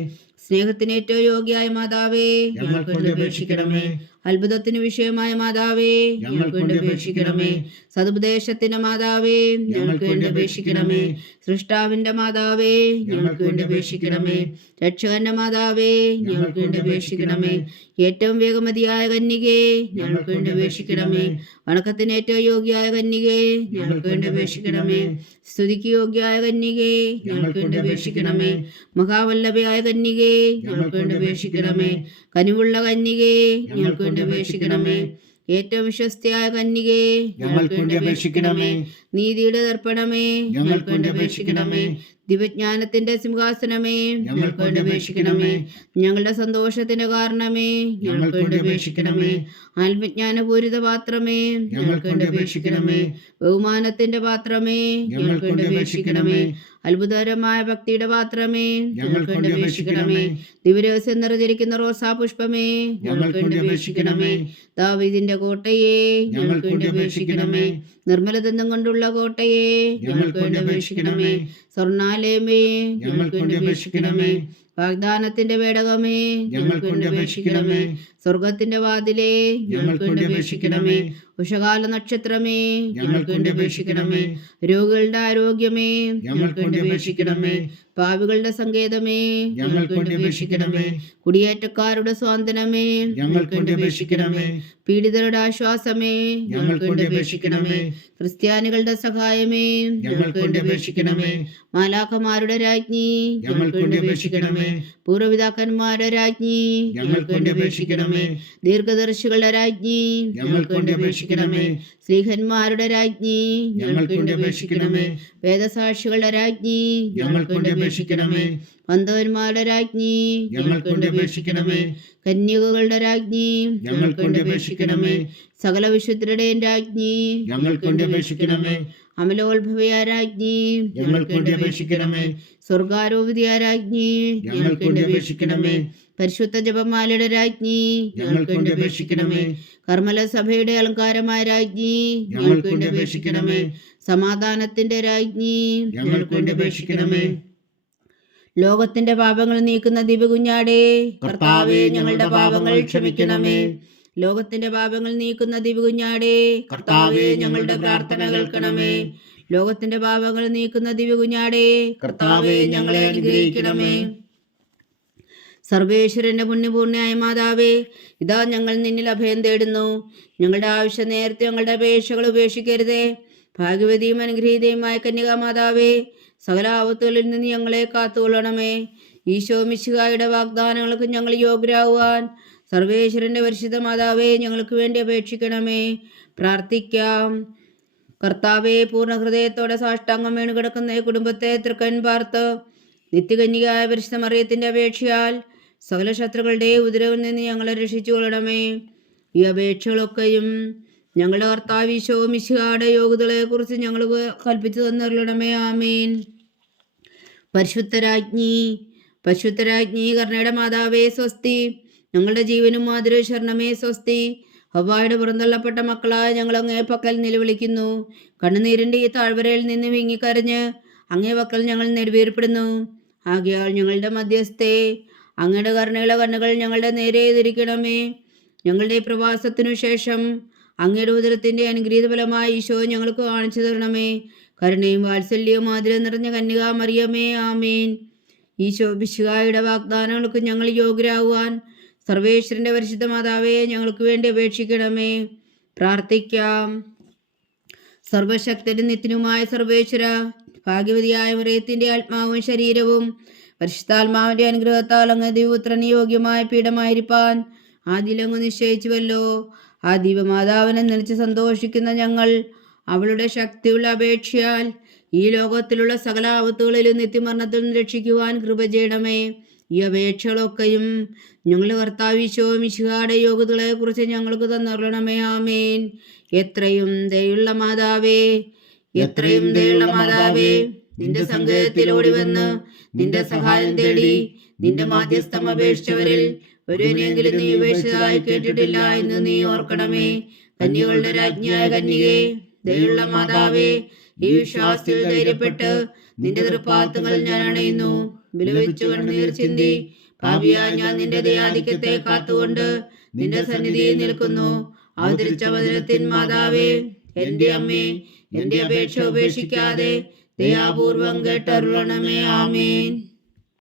സ്നേഹത്തിന് ഏറ്റവും യോഗ്യയായ മാതാവേ ഞങ്ങൾക്ക് വേണ്ടി അപേക്ഷിക്കണമേ. അത്ഭുതത്തിന് വിഷയമായ മാതാവേ ഞങ്ങൾക്ക് വേണ്ടി അപേക്ഷിക്കണമേ. സതുപദേശത്തിന്റെ മാതാവേ ഞങ്ങൾക്ക് വേണ്ടി അപേക്ഷിക്കണമേ. സൃഷ്ടാവിന്റെ മാതാവേ ഞങ്ങൾക്ക് വേണ്ടി അപേക്ഷിക്കണമേ. രക്ഷകന്റെ മാതാവേ ഞങ്ങൾക്ക് വേണ്ടി അപേക്ഷിക്കണമേ. ഏറ്റവും വേഗമതിയായ കന്യകേ ഞങ്ങൾക്ക് വേണ്ടി അപേക്ഷിക്കണമേ. വണക്കത്തിന് ഏറ്റവും യോഗ്യയായ കന്യകേ ഞങ്ങൾക്ക് വേണ്ടി അപേക്ഷിക്കണമേ. സ്തുതിക്ക് യോഗ്യയായ കന്യകേ ഞങ്ങൾക്ക് വേണ്ടി അപേക്ഷിക്കണമേ. മഹാവല്ലഭയായ കന്യകേ ഞങ്ങൾക്ക് വേണ്ടി അപേക്ഷിക്കണമേ. കനിവുള്ള കന്യകേ ഞങ്ങൾക്ക് വേണ്ടി അപേക്ഷിക്കണമേ. ഏറ്റവും വിശ്വസ്തയായ കന്യകേ ഞങ്ങൾക്ക് വേണ്ടി അപേക്ഷിക്കണമേ. നീതിയുടെ ദർപ്പണമേ ഞങ്ങൾക്ക് വേണ്ടി അപേക്ഷിക്കണമേ. ദിവ്യജ്ഞാനത്തിന്റെ സിംഹാസനമേ ഞങ്ങൾക്ക് വേണ്ടി അപേക്ഷിക്കണമേ. ഞങ്ങളുടെ സന്തോഷത്തിന്റെ കാരണമേ ഞങ്ങൾക്ക് വേണ്ടി അപേക്ഷിക്കണമേ. ആത്മജ്ഞാനപൂരിത പാത്രമേ ഞങ്ങൾക്ക് വേണ്ടി അപേക്ഷിക്കണമേ. ബഹുമാനത്തിന്റെ പാത്രമേ ഞങ്ങൾക്ക് വേണ്ടി അപേക്ഷിക്കണമേ. അത്ഭുതകരമായ ഭക്തിയുടെ പാത്രമേ ഞങ്ങൾക്ക് വേണ്ടി അപേക്ഷിക്കണമേ. ദിവ്യരഹസ്യം നിറഞ്ഞിരിക്കുന്ന റോസാ പുഷ്പമേ ഞങ്ങൾക്ക് വേണ്ടി അപേക്ഷിക്കണമേ. ദാവീദിന്റെ കോട്ടയെ ഞങ്ങൾക്ക് വേണ്ടി അപേക്ഷിക്കണമേ. നിർമ്മലദന്തം കൊണ്ടുള്ള കോട്ടയെ ഞങ്ങൾക്ക് വേണ്ടി അപേക്ഷിക്കണമേ. സ്വർണാലയമേ ഞങ്ങൾക്ക് വേണ്ടി അപേക്ഷിക്കണമേ. വാഗ്ദാനത്തിന്റെ പേടകമേ ഞങ്ങൾക്ക് വേണ്ടി അപേക്ഷിക്കണമേ. സ്വർഗത്തിന്റെ വാതിലേ ഞങ്ങൾക്ക് വേണ്ടി അപേക്ഷിക്കണമേ. ഉഷകാല നക്ഷത്രമേ ഞങ്ങൾക്ക് വേണ്ടി അപേക്ഷിക്കണമേ. രോഗികളുടെ ആരോഗ്യമേ ഞങ്ങൾക്ക് വേണ്ടി അപേക്ഷിക്കണമേ. പാപികളുടെ സങ്കേതമേ ഞങ്ങൾക്ക് വേണ്ടി അപേക്ഷിക്കണമേ. കുടിയേറ്റക്കാരുടെ സ്വാന്തനമേ ഞങ്ങൾക്ക് വേണ്ടി അപേക്ഷിക്കണമേ. പീഡിതരുടെ ആശ്വാസമേ ഞങ്ങൾക്ക് വേണ്ടി അപേക്ഷിക്കണമേ. ക്രിസ്ത്യാനികളുടെ സഹായമേ ഞങ്ങൾക്ക് വേണ്ടി അപേക്ഷിക്കണമേ. മാലാഖമാരുടെ രാജ്ഞി ഞങ്ങൾക്ക് വേണ്ടി അപേക്ഷിക്കണമേ. പൂർവ്വപിതാക്കന്മാരുടെ രാജ്ഞി ഞങ്ങൾക്ക് വേണ്ടി അപേക്ഷിക്കണമേ. ദീർഘദർശികളുടെ രാജ്ഞി ഞങ്ങൾക്ക് വേണ്ടി അപേക്ഷിക്കണമേ. സ്ത്രീഹന്മാരുടെ രാജ്ഞി ഞങ്ങൾക്ക് വേണ്ടി അപേക്ഷിക്കണമേ. വേദസാക്ഷികളുടെ രാജ്ഞി ഞങ്ങൾക്ക് വേണ്ടി അപേക്ഷിക്കണമേ. പന്തവന്മാരുടെ രാജ്ഞി ഞങ്ങൾക്ക് വേണ്ടി അപേക്ഷിക്കണമേ. കന്യകകളുടെ രാജ്ഞി ഞങ്ങൾക്ക് വേണ്ടി അപേക്ഷിക്കണമേ. സകല വിശുദ്ധരുടെയും രാജ്ഞി ഞങ്ങൾക്ക് വേണ്ടി അപേക്ഷിക്കണമേ. അമലോത്ഭവയായ രാജ്ഞി ഞങ്ങൾക്ക് വേണ്ടി അപേക്ഷിക്കണമേ. സ്വർഗാരോപിതയായ രാജ്ഞി ഞങ്ങൾക്ക് വേണ്ടി അപേക്ഷിക്കണമേ. പരിശുദ്ധ ജപമാലയുടെ രാജ്ഞി ഞങ്ങൾക്ക് വേണ്ടി അപേക്ഷിക്കണമേ. കർമ്മല സഭയുടെ അലങ്കാരമായ രാജ്ഞി ഞങ്ങൾക്ക് വേണ്ടി അപേക്ഷിക്കണമേ. സമാധാനത്തിന്റെ രാജ്ഞി ഞങ്ങൾക്ക് വേണ്ടി അപേക്ഷിക്കണമേ. ലോകത്തിന്റെ പാപങ്ങൾ നീക്കുന്ന ദിവ്യകുഞ്ഞാടേ കർത്താവേ ഞങ്ങളുടെ പാപങ്ങൾ ക്ഷമിക്കണമേ. ലോകത്തിന്റെ പാപങ്ങൾ നീക്കുന്ന ദിവ്യകുഞ്ഞാടേ കർത്താവേ ഞങ്ങളുടെ പ്രാർത്ഥന കേൾക്കണമേ. ലോകത്തിന്റെ പാപങ്ങൾ നീക്കുന്ന ദിവ്യകുഞ്ഞാടേ കർത്താവേ ഞങ്ങളെ അനുഗ്രഹിക്കണമേ. സർവേശ്വരന്റെ പുണ്യപൂർണ്ണയായ മാതാവേ, ഇതാ ഞങ്ങൾ നിന്നിൽ അഭയം തേടുന്നു. ഞങ്ങളുടെ ആവശ്യം നേരത്തെ ഞങ്ങളുടെ അപേക്ഷകൾ ഉപേക്ഷിക്കരുതേ. ഭാഗ്യവതിയും അനുഗ്രഹീതയുമായ കന്യകാ മാതാവേ, സകല ആപത്തുകളിൽ നിന്ന് ഞങ്ങളെ കാത്തുകൊള്ളണമേ. ഈശോ മിശിഹായുടെ വാഗ്ദാനങ്ങൾക്ക് ഞങ്ങൾ യോഗ്യരാകുവാൻ സർവേശ്വരന്റെ പരിശുദ്ധ മാതാവേ ഞങ്ങൾക്ക് വേണ്ടി അപേക്ഷിക്കണമേ. പ്രാർത്ഥിക്കാം. കർത്താവെ, പൂർണ്ണ ഹൃദയത്തോടെ സാഷ്ടാംഗം വീണ് കിടക്കുന്ന ഈ കുടുംബത്തെ തൃക്കൻ പാർത്ത് നിത്യകന്യകയായ പരിശുദ്ധ മറിയത്തിന്റെ അപേക്ഷയാൽ സകല ശത്രുക്കളുടെ ഉദരവിൽ നിന്ന് ഞങ്ങളെ രക്ഷിച്ചു കൊള്ളണമേ. ഈ അപേക്ഷകളൊക്കെയും ഞങ്ങളുടെ കർത്താവ് ഈശോ മിശിഹായുടെ യോഗ്യതകളെ കുറിച്ച് ഞങ്ങൾ കൽപ്പിച്ചു തന്നരുളണമേ. ആമീൻ. പരിശുദ്ധരാജ്ഞി കരുണയുടെ മാതാവേ സ്വസ്തി. ഞങ്ങളുടെ ജീവനും മാതൃ ശരണമേ സ്വസ്തി. ഹവ്വായുടെ പുറന്തള്ളപ്പെട്ട മക്കളായ ഞങ്ങൾ അങ്ങേ പക്കൽ നിലവിളിക്കുന്നു. കണ്ണുനീരിൻ്റെ ഈ താഴ്വരയിൽ നിന്ന് വിങ്ങിക്കരഞ്ഞ് അങ്ങേ പക്കൽ ഞങ്ങൾ നെടുവീർപ്പെടുന്നു. ആകയാൽ ഞങ്ങളുടെ മധ്യസ്ഥേ, അങ്ങയുടെ കരുണയുള്ള കണ്ണുകൾ ഞങ്ങളുടെ നേരെ തിരിക്കണമേ. ഞങ്ങളുടെ പ്രവാസത്തിനു ശേഷം അങ്ങയുടെ ഉദരത്തിൻ്റെ അനുഗ്രഹീത ഫലമായി ഈശോ ഞങ്ങൾക്ക് കാണിച്ചു തരണമേ. കരുണയും വാത്സല്യവും ആദരവും നിറഞ്ഞ കന്യകാ മറിയമേ, ആമീൻ. ഈശോ മിശിഹായുടെ വാഗ്ദാനങ്ങൾക്ക് ഞങ്ങൾ യോഗ്യരാകുവാൻ സർവേശ്വരന്റെ പരിശുദ്ധ മാതാവേ ഞങ്ങൾക്ക് വേണ്ടി അപേക്ഷിക്കണമേ. പ്രാർത്ഥിക്കാം. സർവശക്തനും നിത്യനുമായ സർവേശ്വര, ഭാഗ്യവതിയായ മറിയത്തിന്റെ ആത്മാവും ശരീരവും പരിശുദ്ധാത്മാവിന്റെ അനുഗ്രഹത്താൽ അങ്ങ് ദിവ്യപുത്രന് യോഗ്യമായ പീഠമായിരിക്കാൻ ആദിലങ്ങ് നിശ്ചയിച്ചുവല്ലോ. ആ ദിവ്യമാതാവിനെ നനച്ച് സന്തോഷിക്കുന്ന ഞങ്ങൾ അവളുടെ ശക്തിയുള്ള അപേക്ഷയാൽ ഈ ലോകത്തിലുള്ള സകല ആപത്തുകളിലും നിത്യമരണത്തിൽ നിന്ന് രക്ഷിക്കുവാൻ കൃപ ചെയ്യണമേ. ഈ അപേക്ഷകളൊക്കെയും ഞങ്ങളുടെ കർത്താവ് ഈശോ മിശിഹായുടെ യോഗ്യതകളെ കുറിച്ച് ഞങ്ങൾക്ക് തന്നരുളണമേ. ആമേൻ. എത്രയും ദയുള്ള മാതാവേ, എത്രയും ദയുള്ള മാതാവേ, നിന്റെ സങ്കേതത്തിൽ ഓടി വന്ന് നിന്റെ സഹായം തേടി നിന്റെ മാധ്യസ്ഥം അപേക്ഷിച്ചവരിൽ ഒരുവനെങ്കിലും നീ ഉപേക്ഷിച്ചതായി കേട്ടിട്ടില്ല എന്ന് നീ ഓർക്കണമേ. കന്യകളുടെ രാജ്ഞിയായ കന്യകേ, ദയുള്ള മാതാവേ, ഈ വിശ്വാസത്തിൽ ധൈര്യപ്പെട്ട് നിന്റെ തൃപ്പാദങ്ങൾ ഞാൻ അണയുന്നു. വിലപിച്ചു കണ്ണുനീർ ചിന്തി പാപിയായ ഞാൻ നിന്റെ ദയാധിക്യത്തെ കാത്തുകൊണ്ട് നിന്റെ സന്നിധിയിൽ നിൽക്കുന്നു. അവതരിച്ച വചനത്തിൻ മാതാവേ, എന്റെ അമ്മേ, എന്റെ അപേക്ഷ ഉപേക്ഷിക്കാതെ ദയാപൂർവം കേട്ടരുളണമേ. ആമേൻ.